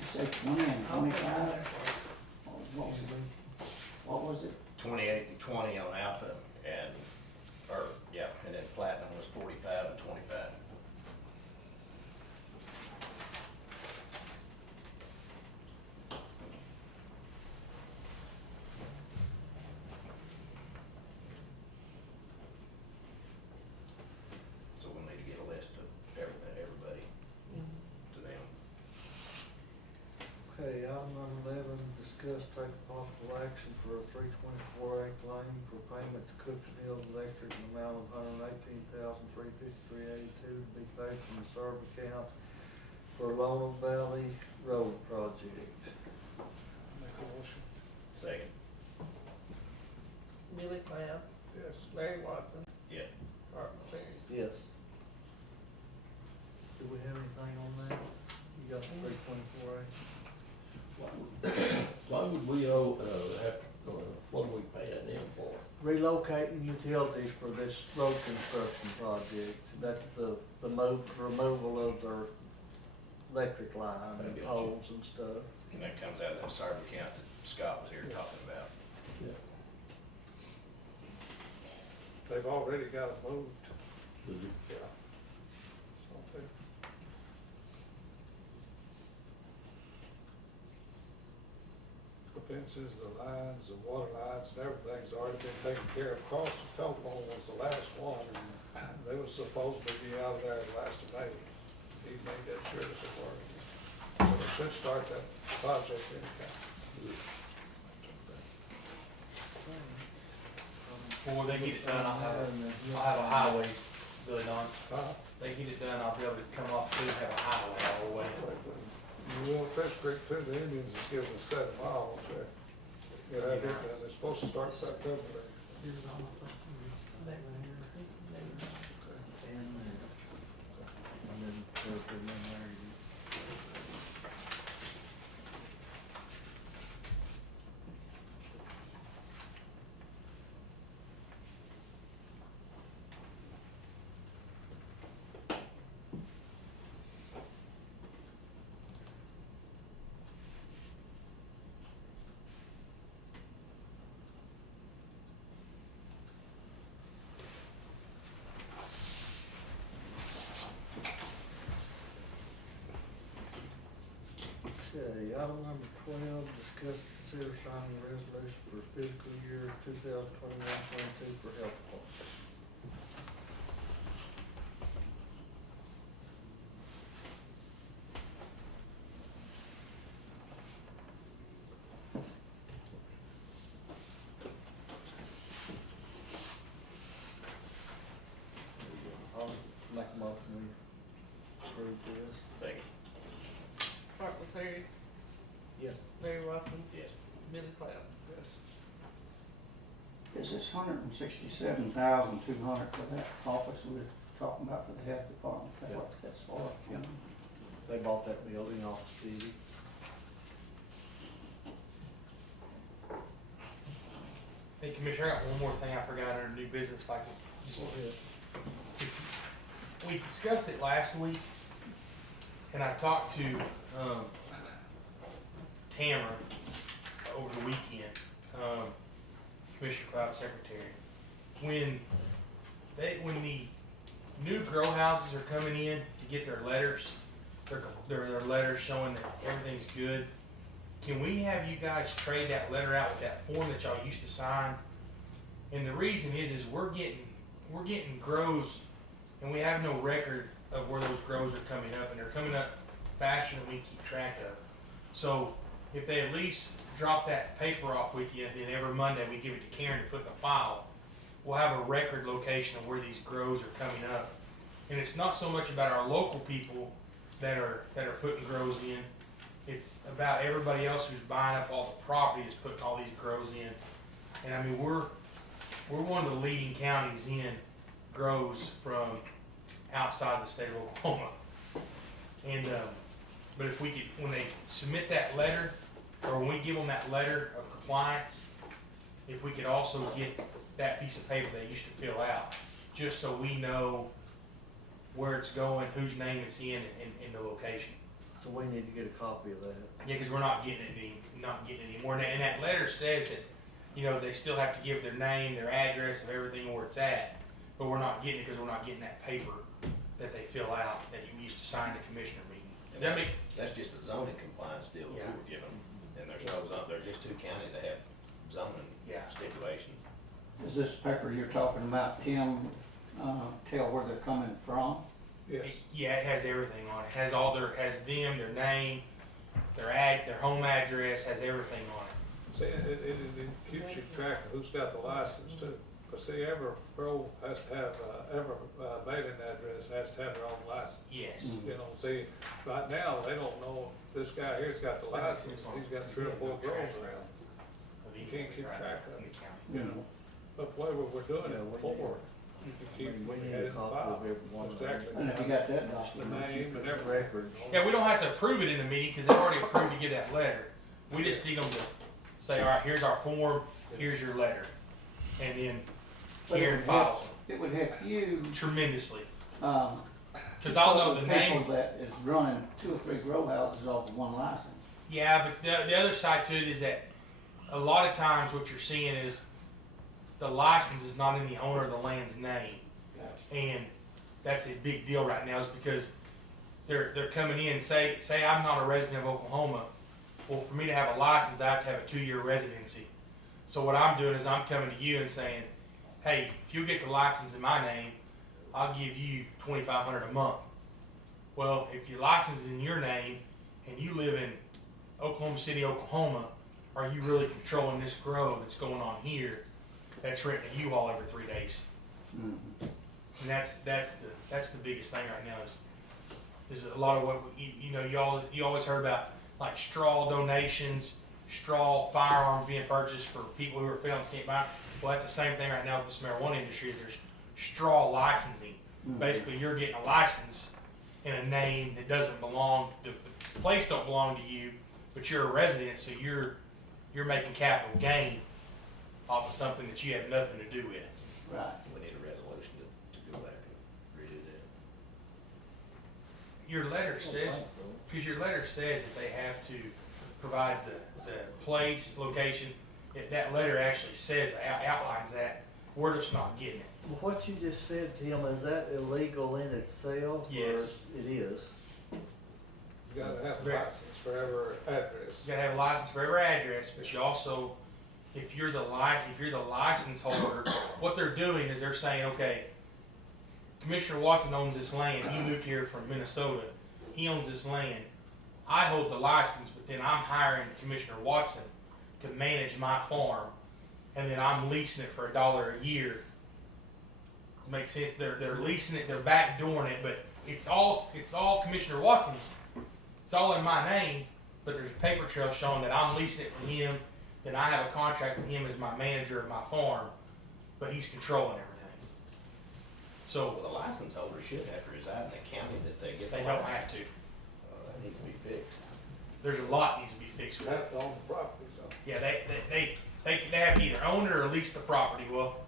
You said 20 and 25? What was it? 28 and 20 on Alpha, and then Platinum was 45 and 25. So we'll need to get a list of everybody to them. Okay, item number 11, discuss take possible action for a 324 acre claim for payment to Cooks Mills Electric in the amount of $118,353.82 to be paid from the serve account for Lona Valley Road project. Make a motion. Second. Billy Clark, Yes. Mary Watson, Yeah. Art Terry. Yes. Do we have anything on that? You got the 324 acre? Why would we owe, what are we paying them for? Relocating utilities for this road construction project. That's the removal of their electric line I and get you. poles and stuff. And that comes out of that service account that Scott was here talking about. They've already got it moved, Does it? yeah. So, the fences, the lines, the water lines, and everything's already been taken care of. Of course, the telephone was the last one, and they were supposed to be out of there the last of May. He made that sure that they were. So we should start that project anytime. Before they get it done, I'll have a highway good on. They get it done, I'll be able to come off through and have a highway all the way. Well, Fish Creek too, the Indians is giving us 7 miles there. Yeah, that did, they're supposed to start September. Here's all my stuff. They were here. They were here. And then, put them in there. Okay, item number 12, discuss, consider signing resolution for fiscal year 2021-22 for health department. I'll make a motion we approve this. Second. Martin Terry, Yes. Larry Watson, Yes. Billy Cloud. Yes. Is this $167,200 for that office we were talking about for the health department? That's what that's for? Yeah. They bought that building off the city. Hey, Commissioner, I got one more thing I forgot under new business, like, just, we discussed it last week, and I talked to, Tamara over the weekend, Commissioner Cloud's secretary. When the new grow houses are coming in to get their letters, their letters showing that everything's good, can we have you guys trade that letter out with that form that y'all used to sign? And the reason is we're getting grows, and we have no record of where those grows are coming up, and they're coming up faster than we keep track of. So if they at least drop that paper off with you, then every Monday we give it to Karen to put in a file, we'll have a record location of where these grows are coming up. And it's not so much about our local people that are putting grows in. It's about everybody else who's buying up all the property is putting all these grows in. And I mean, we're one of the leading counties in grows from outside the state of Oklahoma. And but if we could, when they submit that letter, or when we give them that letter of compliance, if we could also get that piece of paper they used to fill out, just so we know where it's going, whose name it's in, and the location. So we need to get a copy of that. Yeah, because we're not getting it anymore. And that letter says that, you know, they still have to give their name, their address of everything where it's at, but we're not getting it because we're not getting that paper that they fill out that you used to sign the commissioner meeting. Does that make? That's just a zoning compliance deal that we were given, and there's no zone, there's just 2 counties that have zoning stipulations. Does this paper you're talking about, Tim, tell where they're coming from? Yes. Yeah, it has everything on it. It has all has them, their name, their home address, has everything on it. See, it keeps you track of who's got the license too. Cause see, every grow has to have, every mailing address has to have their own license. Yes. You know, see, right now, they don't know if this guy here's got the license, he's got 3 or 4 grows around. You can't keep track of it, you know. But the way we're doing it before, you can keep, We need it a in copy file. of every one of them. Exactly. And if you got that The document, name and everything. Records. Yeah, we don't have to approve it in the meeting because they've already approved to give that letter. We just need them to say, all right, here's our form, here's your letter. And then Karen files them it would help you, tremendously. um, Because I'll know the name. people that is running 2 or 3 grow houses off of one license. Yeah, but the other side to it is that a lot of times what you're seeing is the license is not in the owner of the land's name. And that's a big deal right now, is because they're coming in, say I'm not a resident of Oklahoma. Well, for me to have a license, I have to have a 2-year residency. So what I'm doing is I'm coming to you and saying, hey, if you get the license in my name, I'll give you $2,500 a month. Well, if your license is in your name and you live in Oklahoma City, Oklahoma, are you really controlling this grow that's going on here that's renting a U-Haul every 3 days? Mhm. And that's the biggest thing right now is a lot of what you always heard about, like straw donations, straw firearms being purchased for people who are felons can't buy. Well, that's the same thing right now with this marijuana industry. Is there's straw licensing. Basically, you're getting a license in a name that doesn't belong. The place don't belong to you, but you're a resident, so you're making capital gain off of something that you have nothing to do with. Right. We need a resolution to go back and redo that. Your letter says, because your letter says that they have to provide the place, location. That letter actually says, outlines that. We're just not getting it. Well, what you just said, Tim, is that illegal in itself? Yes. Or it is? You gotta have a license for every address. You gotta have a license for every address, but you also, if you're the license holder, what they're doing is they're saying, okay, Commissioner Watson owns this land. He moved here from Minnesota. He owns this land. I hold the license, but then I'm hiring Commissioner Watson to manage my farm, and then I'm leasing it for $1 a year. Makes sense? They're leasing it, they're backdooring it, but it's all Commissioner Watson's. It's all in my name, but there's a paper trail showing that I'm leasing it from him. Then I have a contract with him as my manager of my farm, but he's controlling everything. Well, So the license holder should have to reside in the county that they get the they license. don't have to. That needs to be fixed. There's a lot needs to be fixed with You it. have to own the property, so. Yeah, they have to either own it or lease the property. Well,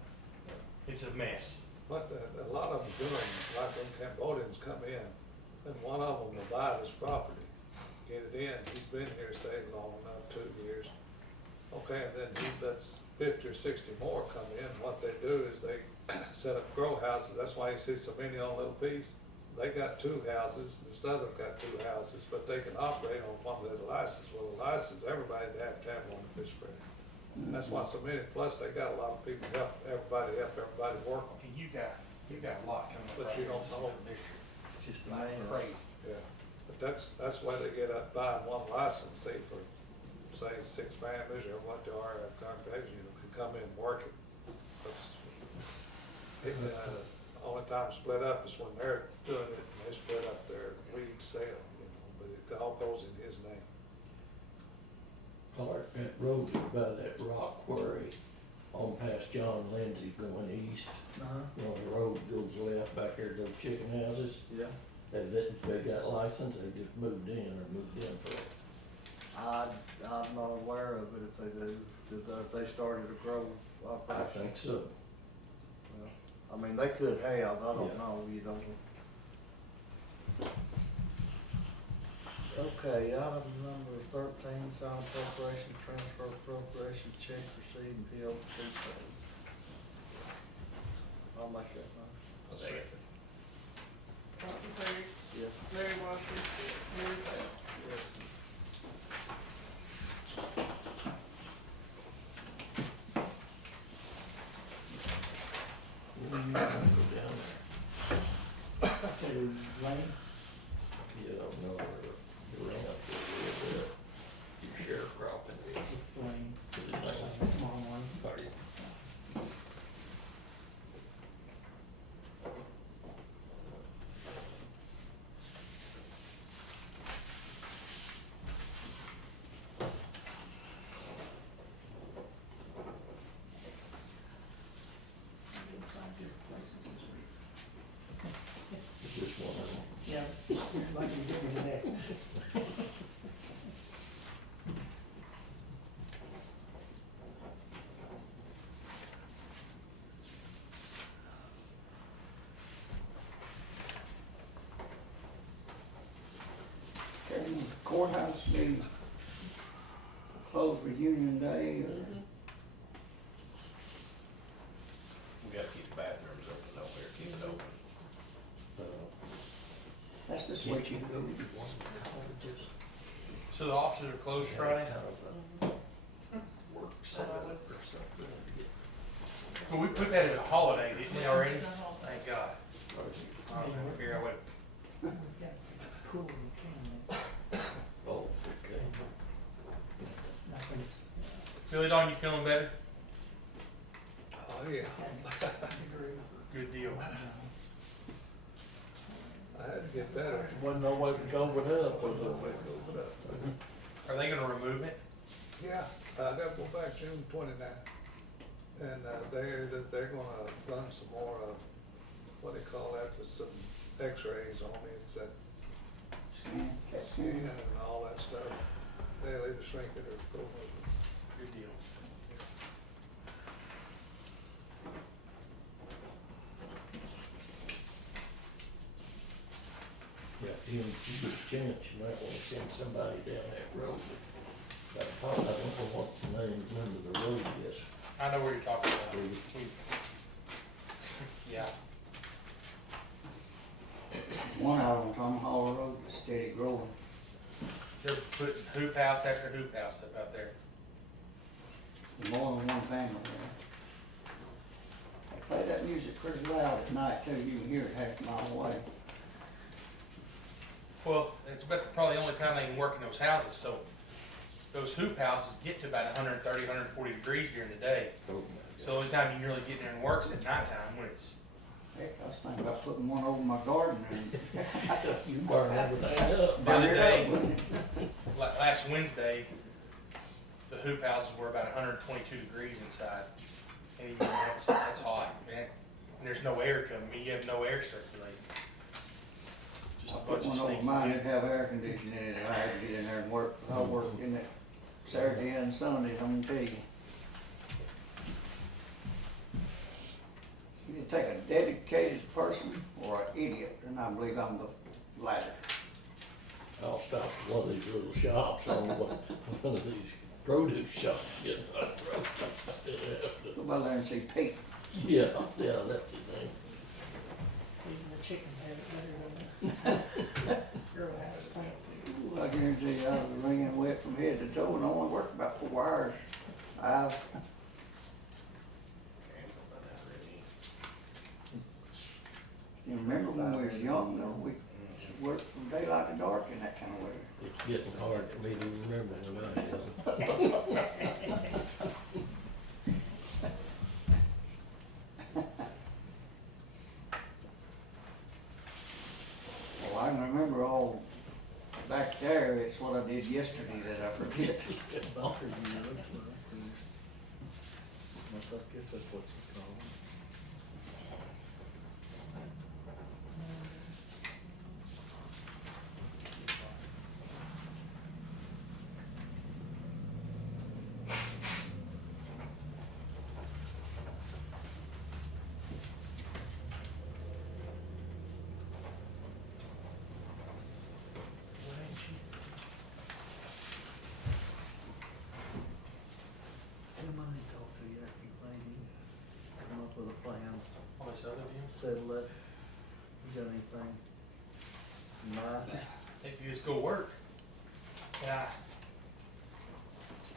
it's a mess. But a lot of them doing, like them Cambodians come in, and one of them will buy this property, get it in, he's been here, say, long enough, 2 years. Okay, and then he lets 50 or 60 more come in. What they do is they set up grow houses. That's why you see so many on a little piece. They got 2 houses, this other got 2 houses, but they can operate on one of their licenses. Well, the license, everybody have to have one to fish spreader. That's why so many, plus they got a lot of people help everybody work on. And you got a lot coming up. But right you in don't this know. district. It's just a Like man. crazy. Yeah, but that's why they get up buying one license, say for, say, 6 families or what they are, a congregation, can come in and work it. Only time split up is when they're doing it, and they split up their weed sale, but it all goes in his name. Clark, that road by that rock quarry on past John Lindsay going east. When the road goes left back there to those chicken houses, Yeah. if they got license, they just moved in for it. I'm not aware of it if they do, because they started a grow I operation. think so. Well, I mean, they could have, I don't Yeah. know, you don't. Okay, item number 13, sign appropriation, transfer appropriation, check received and bill to be paid. I'll make that motion. Second. Martin Terry, Yes. Larry Watson, Mary Beth. Yes. When you gonna go down To Lane? there? Yeah, no, around up there a little bit. Your sharecropping is, It's Lane. is it like, Small one. party? Is this one of them? Yeah, might be different than that. Okay, courthouse meeting reunion day, or, We gotta keep the bathrooms open over there, keep it open. that's this Can't week. you go to one of the colleges? So the offices are closed Friday? Kind of a work setup or something to get. Well, we put that as a holiday, didn't we already? Thank God. I was trying to figure out what, Oh, okay. Billy Dawn, you feeling better? Oh, yeah. Good deal. I had to get better. Wasn't no way to go with up, was No there? way to move it up. Are they gonna remove it? Yeah, they'll go back June 29th. And, they're gonna run some more, what they call that, with some x-rays on it, it's that Scan, CAT scan scan. and all that stuff. They'll either shrink it or go with it. Good deal. Yeah, you get a chance, you might wanna send somebody down that road. But I don't know what the name, remember the road is. I know where you're talking about. Where you- Yeah. One out on Tomahawk Road is steady growing. They're putting hoop house after hoop house up out there. There's more than one family there. They play that music pretty loud at night too, you can hear it half a mile away. Well, it's about probably the only time they can work in those houses, so those hoop houses get to about 130, 140 degrees during the day. Oh, my So the only time you can really get in there and work is at nighttime when it's, Heck, I was thinking about putting one over my garden and God. You burn everything up. The other burn it day- up, wouldn't it? last Wednesday, the hoop houses were about 122 degrees inside. And even that's hot, man. And there's no air coming, I mean, you have no air circulating. Just I a put bunch of one over stinky mine, heat. it'd have air conditioning in it, and I had to get in there and work. I worked in it Saturday and Sunday, I'm gonna tell you. You can take a dedicated person or an idiot, and I believe I'm the latter. I'll stop at one of these little shops on one of these produce shops, getting on the road. Go by there and see Pete. Yeah, that's the thing. Even the chickens have it better than the girl had it fancy. Ooh, I guarantee you, I was wringing wet from head to toe, and I only worked about 4 hours. You remember when we was young, though, we worked from daylight to dark in that kind of weather. It's getting hard for me to remember when I was. Well, I can remember all back there, it's what I did yesterday that I forget. Bunker gear, looks like. I guess that's what you call them. Tim, I need to talk to you after you maybe come up with a plan, All this other deal. settle it. You got anything? Nah. I think you just go work. Yeah.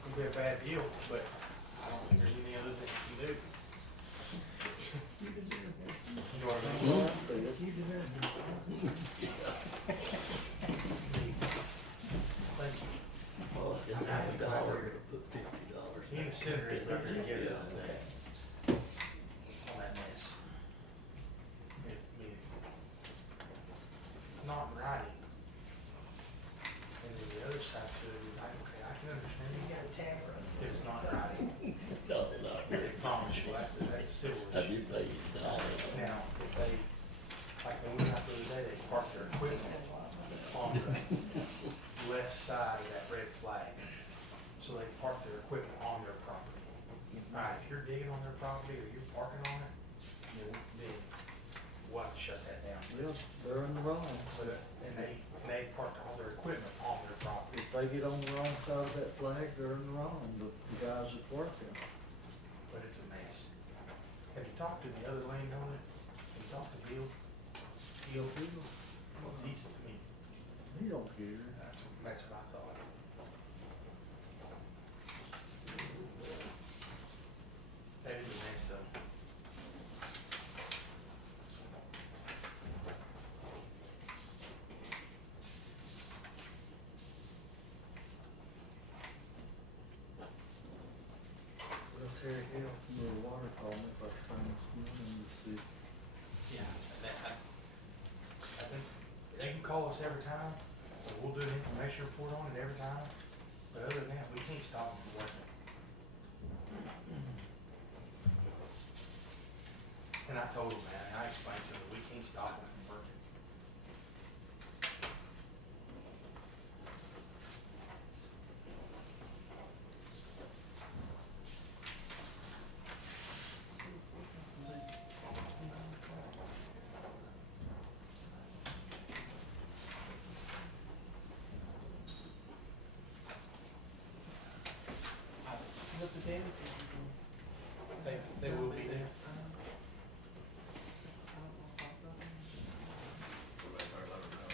It'll be a bad deal, but I don't think there's any other thing you can do. You deserve this. You know what I mean? You deserve this. Thank you. Well, I got $50 to put $50. You and the senator ain't got there together on that. On that mess. I mean, it's not right. And then the other side to it is like, okay, I can understand. You got a tab run. It's not right. No, not I really. promise you, that's a civil I issue. did pay $1. Now, if they, like when we went out the other day, they parked their equipment on the left side of that red flag. So they parked their equipment on their property. Alright, if you're digging on their property or you're parking on it, then we'll have to shut that down. Well, they're in the wrong. But, and they parked all their equipment on their property. If they they get on the wrong side of that flag, they're in the wrong, the guys that's working. But it's a mess. Have you talked to the other landowner? Have you talked to Bill? Bill too? What's he said to me? He don't care. That's what I thought. That is a mess though. Well, Terry Hill from the water called me first thing this morning to see. Yeah, I think they can call us every time, so we'll do an information report on it every time. But other than that, we can't stop them from working. And I told them that, and I explained to them, we can't stop them from working. Look at them. They will be there. So they better let them know.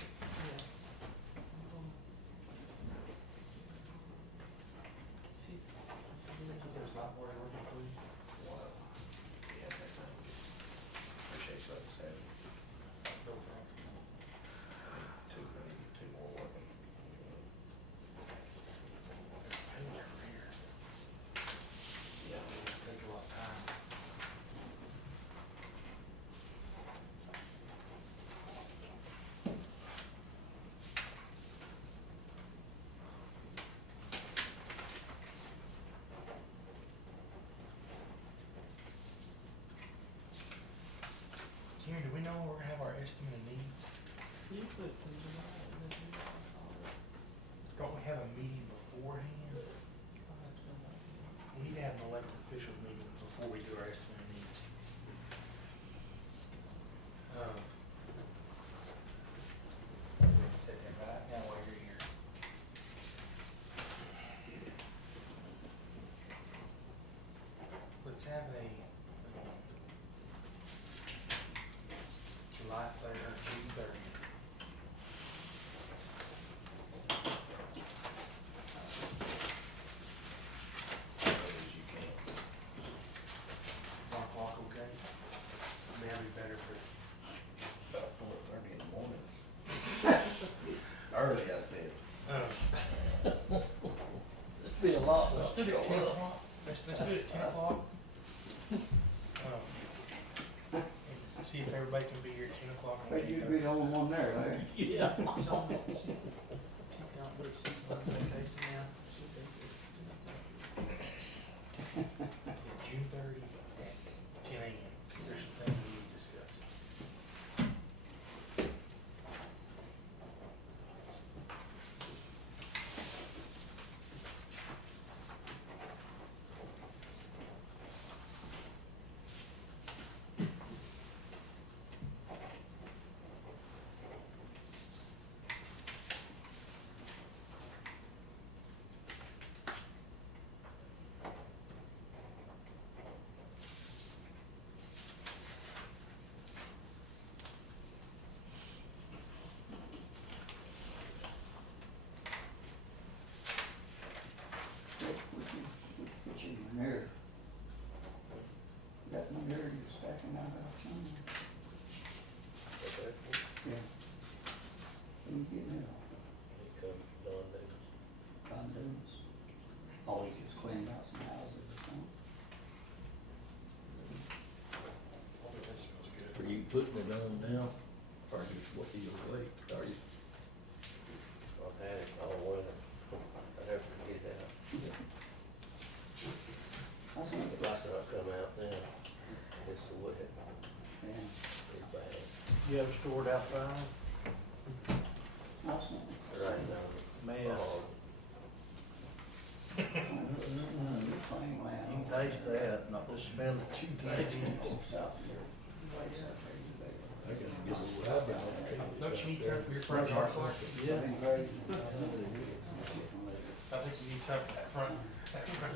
There's a lot more working for you. Wow. Yeah, appreciate you letting us have it. No problem. I need two more working. Painters are rare. Yeah. It's take a lot of time. Karen, do we know where we're gonna have our estimate of needs? You put some July and then you call it. Don't we have a meeting beforehand? I'll have to go back. We need to have an elected official meeting before we do our estimate of needs. We can set that right now while you're here. Let's have a July 3rd or June 30th. As late as you can. 1 o'clock, okay? Maybe that'd be better for, About 4:30 in the mornings. Early, I said. It'd be a lot. let's do it at 10 o'clock. Let's do it at 10 o'clock. And see if everybody can be here at 10 o'clock on But you'd June be the only one there, Larry. Yeah. She's got, but she's on vacation now. She'll take it. Yeah, June 30 at 10 a.m. There's some things we need to discuss. Put you in there. That one there you're stacking out of somewhere. Yeah. Can you get it all? Don Dunes. Oh, he just cleaned out some houses or something. Oh, that smells good. Are you putting it on now, or just what do you wait, are you? I've had it all winter. I never forget that. I was gonna, Last time I come out now, it's the wet, yeah, it's bad. You have it stored outside? I was gonna. Right now. Mess. You playing You loud. can taste that, not the smell that you taste. South of here. I gotta get a eyebrow. Don't you need something for your front yard, Clark? Yeah. Been great. I think you need something that front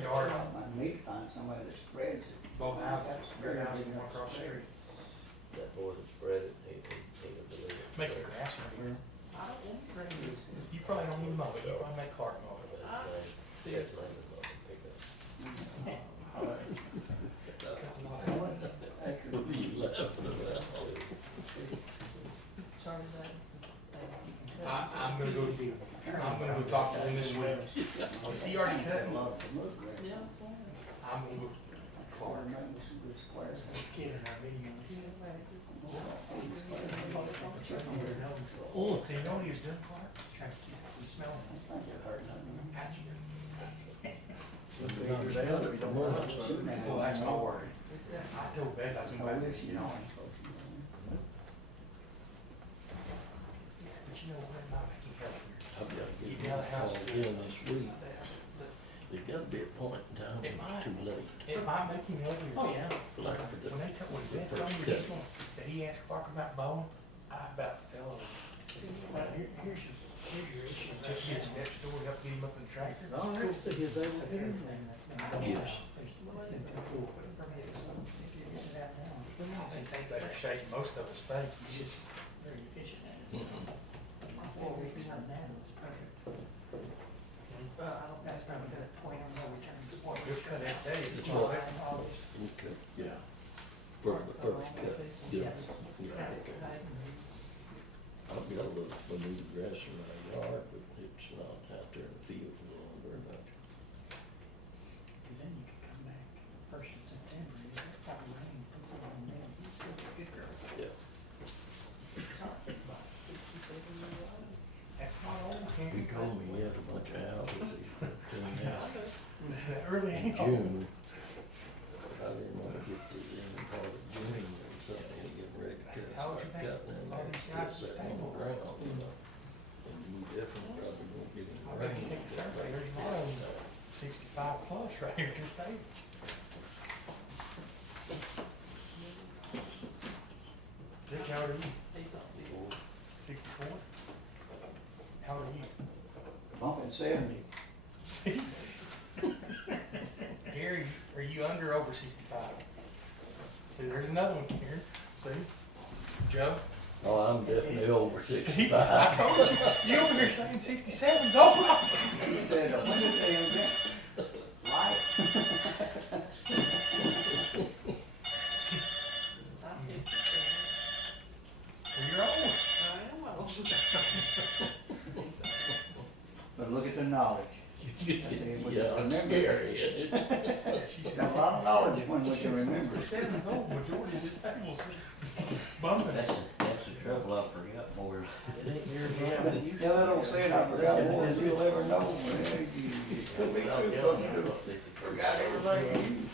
yard, I need to find somebody that spreads it. both houses, your house and one across the street. That boy that spread it, he would believe it. Make it grass in here. I don't want to bring this. You probably don't need to mow it, you probably make Clark mow it. Seriously. Pick up. That's a lot of work. What are you laughing about? Sorry, that's, I'm gonna go talk to him this week. Is he already cut? yeah, I'm gonna go Clark. Some good squares. kid in our video. Oh, Do you know what he was doing, Clark? You smell it? I think it hurt nothing. I've done it for months. Well, that's my worry. I told Beth I was gonna go back there, you know. But you know what, it might make you healthier. I've got to You get got a my house call to in this week. There's got to be a point in time when It it's might. too late. It might make you healthier. Oh, yeah. Like for the, When they told, when the Beth told first me cut. he's gonna, that he asked Clark about mowing, I about fell over. Well, here's your issue. Just get a step stool, help get him up in the tractor. Oh, next to his over here. Yes. I think they better shape, most of us think, you just, Very efficient at it. Mhm. 4 weeks out of that was perfect. Well, I don't, that's probably got a point on no return to work. good cut that day, it's It's all what? that's August. Okay, yeah. For the first cut, yes, yeah, okay. I've got a little, I need the grass in my yard, but it's not out there in the fields very much. Cause then you could come back first of September, you get that rain, put some on there, you still get good growth. Yeah. Sorry, about 67 years old. That's not old, He Henry. told me he had a bunch of houses he's gonna clean out Early in ain't June. I didn't wanna get to the end part of June or something, and get ready to cut, How would start you think cutting in all there, these just guys sitting on the stable? ground, you know. And we definitely probably won't get any I bet rain. you take a survey, there's a lot of them, 65 plus right here at this table. Vic, how old are you? He's not sick. 64? How old are you? Bumping 70. See? Gary, are you under or over 65? See, there's another one here. See? Joe? Oh, I'm definitely over See? I 65. told you. You over here saying 67's old. He said, when did they invent life? I'm 52. Well, you're old. I am old. But look at the knowledge. See, we can Yeah, it's remember. scary, isn't it? Yeah, she said Got a lot of 67. knowledge when we can remember. 67's old. Majority of this table's bumping. That's the trouble, I forgot more. You tell that old saying, I forgot more than you'll ever know. Well, you could be true, because you forgot everything.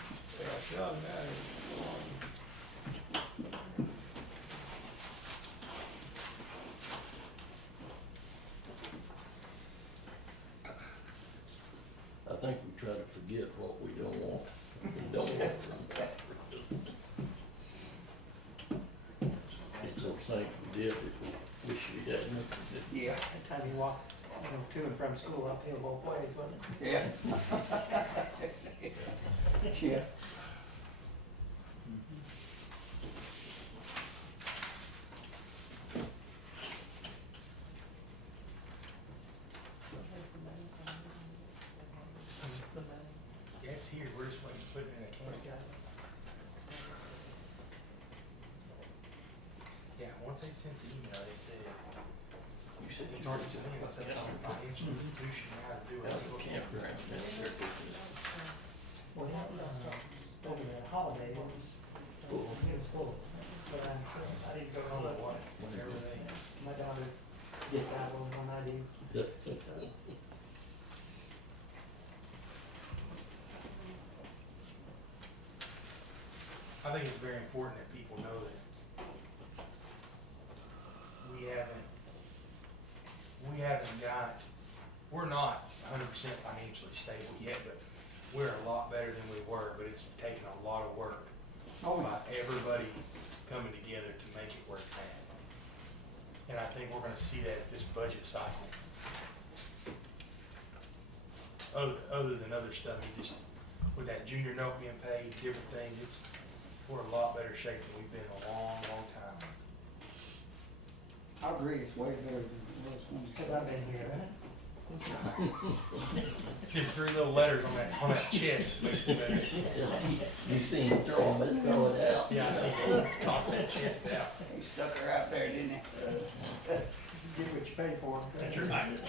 I think we try to forget what we don't want. We don't want to remember. It's those things we did that we wish we hadn't. Yeah. That time you walked, to and from school uphill both ways, wasn't it? Yeah. Yeah. Yeah, it's here. We're just waiting to put it in a can. Yeah, once they sent the email, they said, it's already sent, it's up to your financial institution how to do it. How's the campground down there? Well, over that holiday, it was full. But I didn't go Oh, home. what? Whenever they, My daughter gets out when I do. So, I think it's very important that people know that we haven't got, we're not 100% financially stable yet, but we're a lot better than we were, but it's taken a lot of work by everybody coming together to make it work out. And I think we're gonna see that at this budget cycle. other than other stuff, just with that junior note being paid, different things, we're in a lot better shape than we've been in a long, long time. I agree, it's way better than it was when. Cause I've been here, right? It's in 3 little letters on that chest, that makes it better. You seen him throw it out. Yeah, I see him toss that chest out. He stuck her out there, didn't he? Get what you pay for. That's right.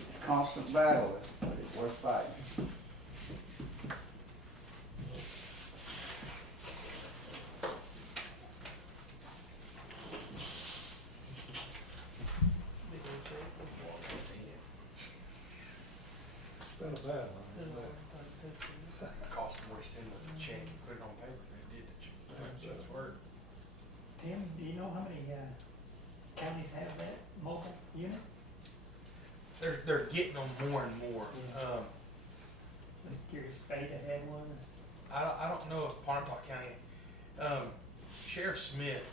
It's a constant battle, but it's worth fighting. It's been a bad one. Cost more to send the check and put it on paper than it did to just word. Tim, do you know how many, counties have that mobile unit? They're getting them more and more. Just curious, if Ada had one. I don't know if Pontotoc County, Sheriff Smith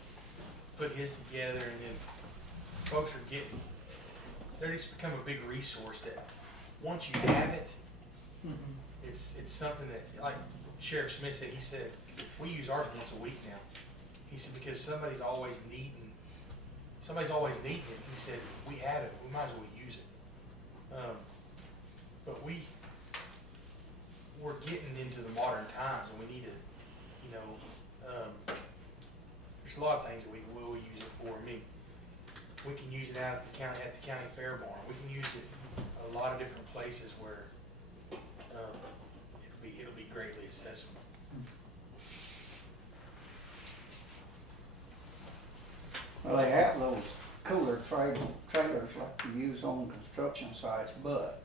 put his together, and then folks are getting, they're just become a big resource that once you have it, it's something that, like Sheriff Smith said, he said, we use ours once a week now. He said, because somebody's always needing it. He said, we have it, we might as well use it. But we're getting into the modern times, and we need to, there's a lot of things that we will use it for. I mean, we can use it out at the county fair barn. We can use it a lot of different places where it'll be greatly accessible. Well, they have those cooler trailers like you use on construction sites, but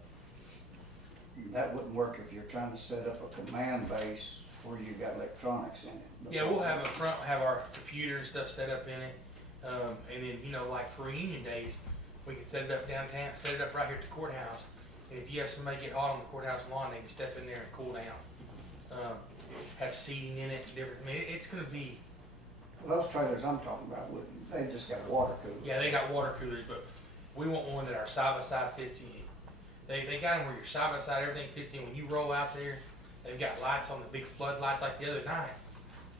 that wouldn't work if you're trying to set up a command base where you got electronics in it. Yeah, we'll have our computer and stuff set up in it. And then, like for reunion days, we can set it up downtown, set it up right here at the courthouse. And if you have somebody get hot on the courthouse lawn, they can step in there and cool down. Have seating in it, different, I mean, it's gonna be. Well, those trailers I'm talking about wouldn't, they just got water coolers. Yeah, they got water coolers, but we want one that our side-by-side fits in. They got them where your side-by-side, everything fits in. When you roll out there, they've got lights on the big floodlights like the other night.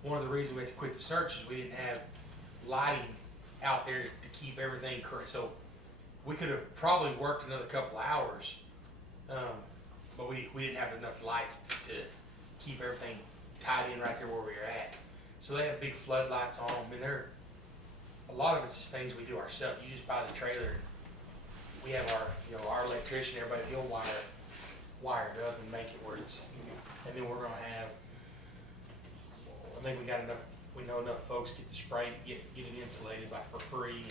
One of the reasons we had to quit the search is we didn't have lighting out there to keep everything correct. So we could have probably worked another couple hours, but we didn't have enough lights to keep everything tied in right there where we were at. So they have big floodlights on them. I mean, a lot of it's just things we do ourselves. You just buy the trailer. We have our electrician, everybody, he'll wire it up and make it where it's, and then we're gonna have, I think we know enough folks get the spray, get it insulated for free,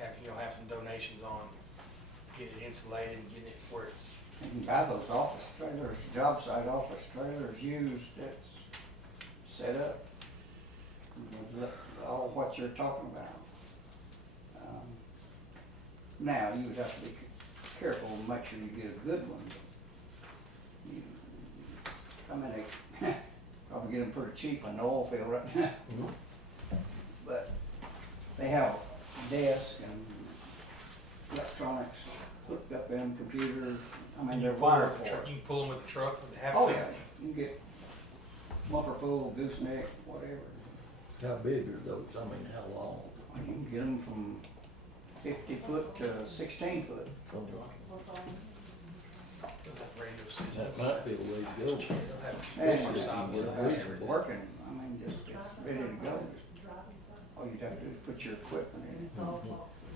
and have some donations on getting it insulated and getting it where it's. You can buy those office trailers, job site office trailers used, that's set up with all what you're talking about. Now, you would have to be careful and make sure you get a good one. They probably get them pretty cheap in the oil field right now. But they have desks and electronics hooked up in them, computers. I mean, they're wired for it. You can pull them with the truck with the half. Oh, yeah, you can get bumper pull, gooseneck, whatever. How big are those? I mean, how long? You can get them from 50 foot to 16 foot. That might be a way to go. And Especially if you can get a it's reasonable. working, I mean, just it's ready to go. All you'd have to do is put your equipment in it.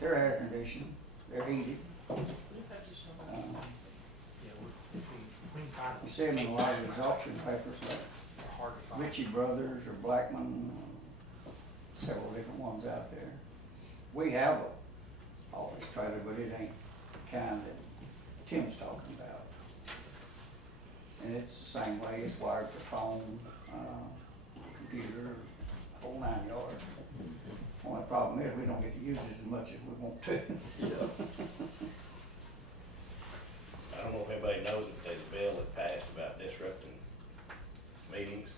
They're air conditioned, they're heated. We can find You see them in a lot of these auction papers, like hard to find. Ritchie Brothers or Blackman, several different ones out there. We have a office trailer, but it ain't the kind that Tim's talking about. And it's the same way, it's wired for phone, computer, whole 9 yards. Only problem is, we don't get to use it as much as we want to. I don't know if anybody knows if there's a bill that passed about disrupting meetings.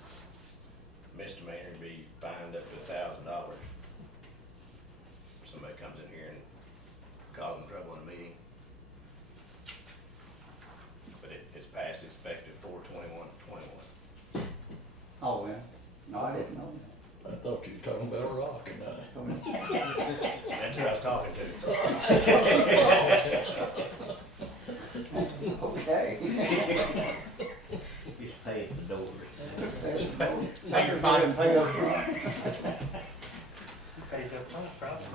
Misdemeanor would be fined up to $1,000. class effective 4/21/21. Oh, yeah, no, I didn't know I thought you were talking about rock and that. That's who I was talking to. Okay. Just pay at the door. Pay your fine. Pay up front. Pays up front, probably.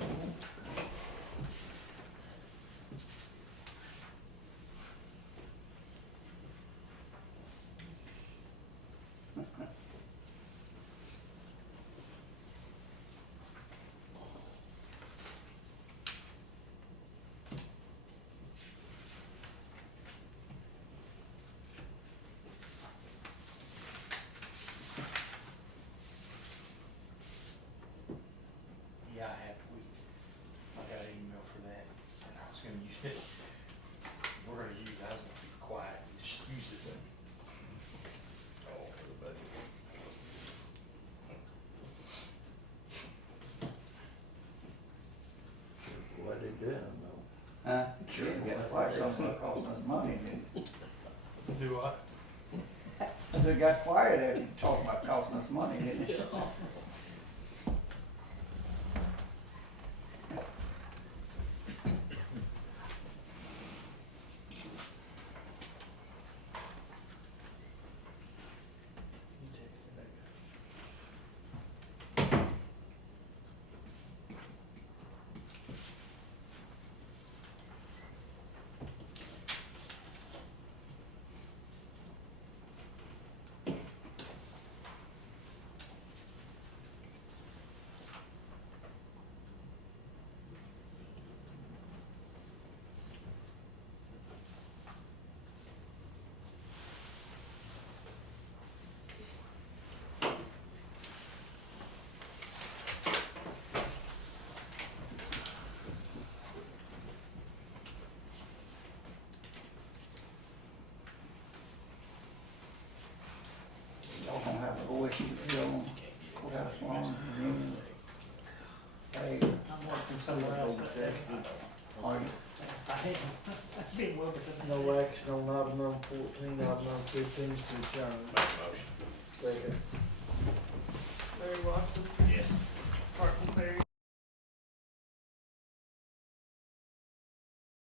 Yeah, I got an email for that, and I was gonna use it. We're gonna use it, I was gonna keep it quiet, and just use it. Oh, for the budget. why they down though? Huh? Sure, got quiet, something that cost us money, didn't it? Do what? I said, it got quiet after you talked about costing us money, didn't it? You take it for that guy. Y'all gonna have a whole issue to fill on courthouse lawn, and hey, I'm working somewhere else that day. are you? I've been working for the. No action on item number 14, item number 15 is to adjourn. Make a motion. Second. Larry Watson,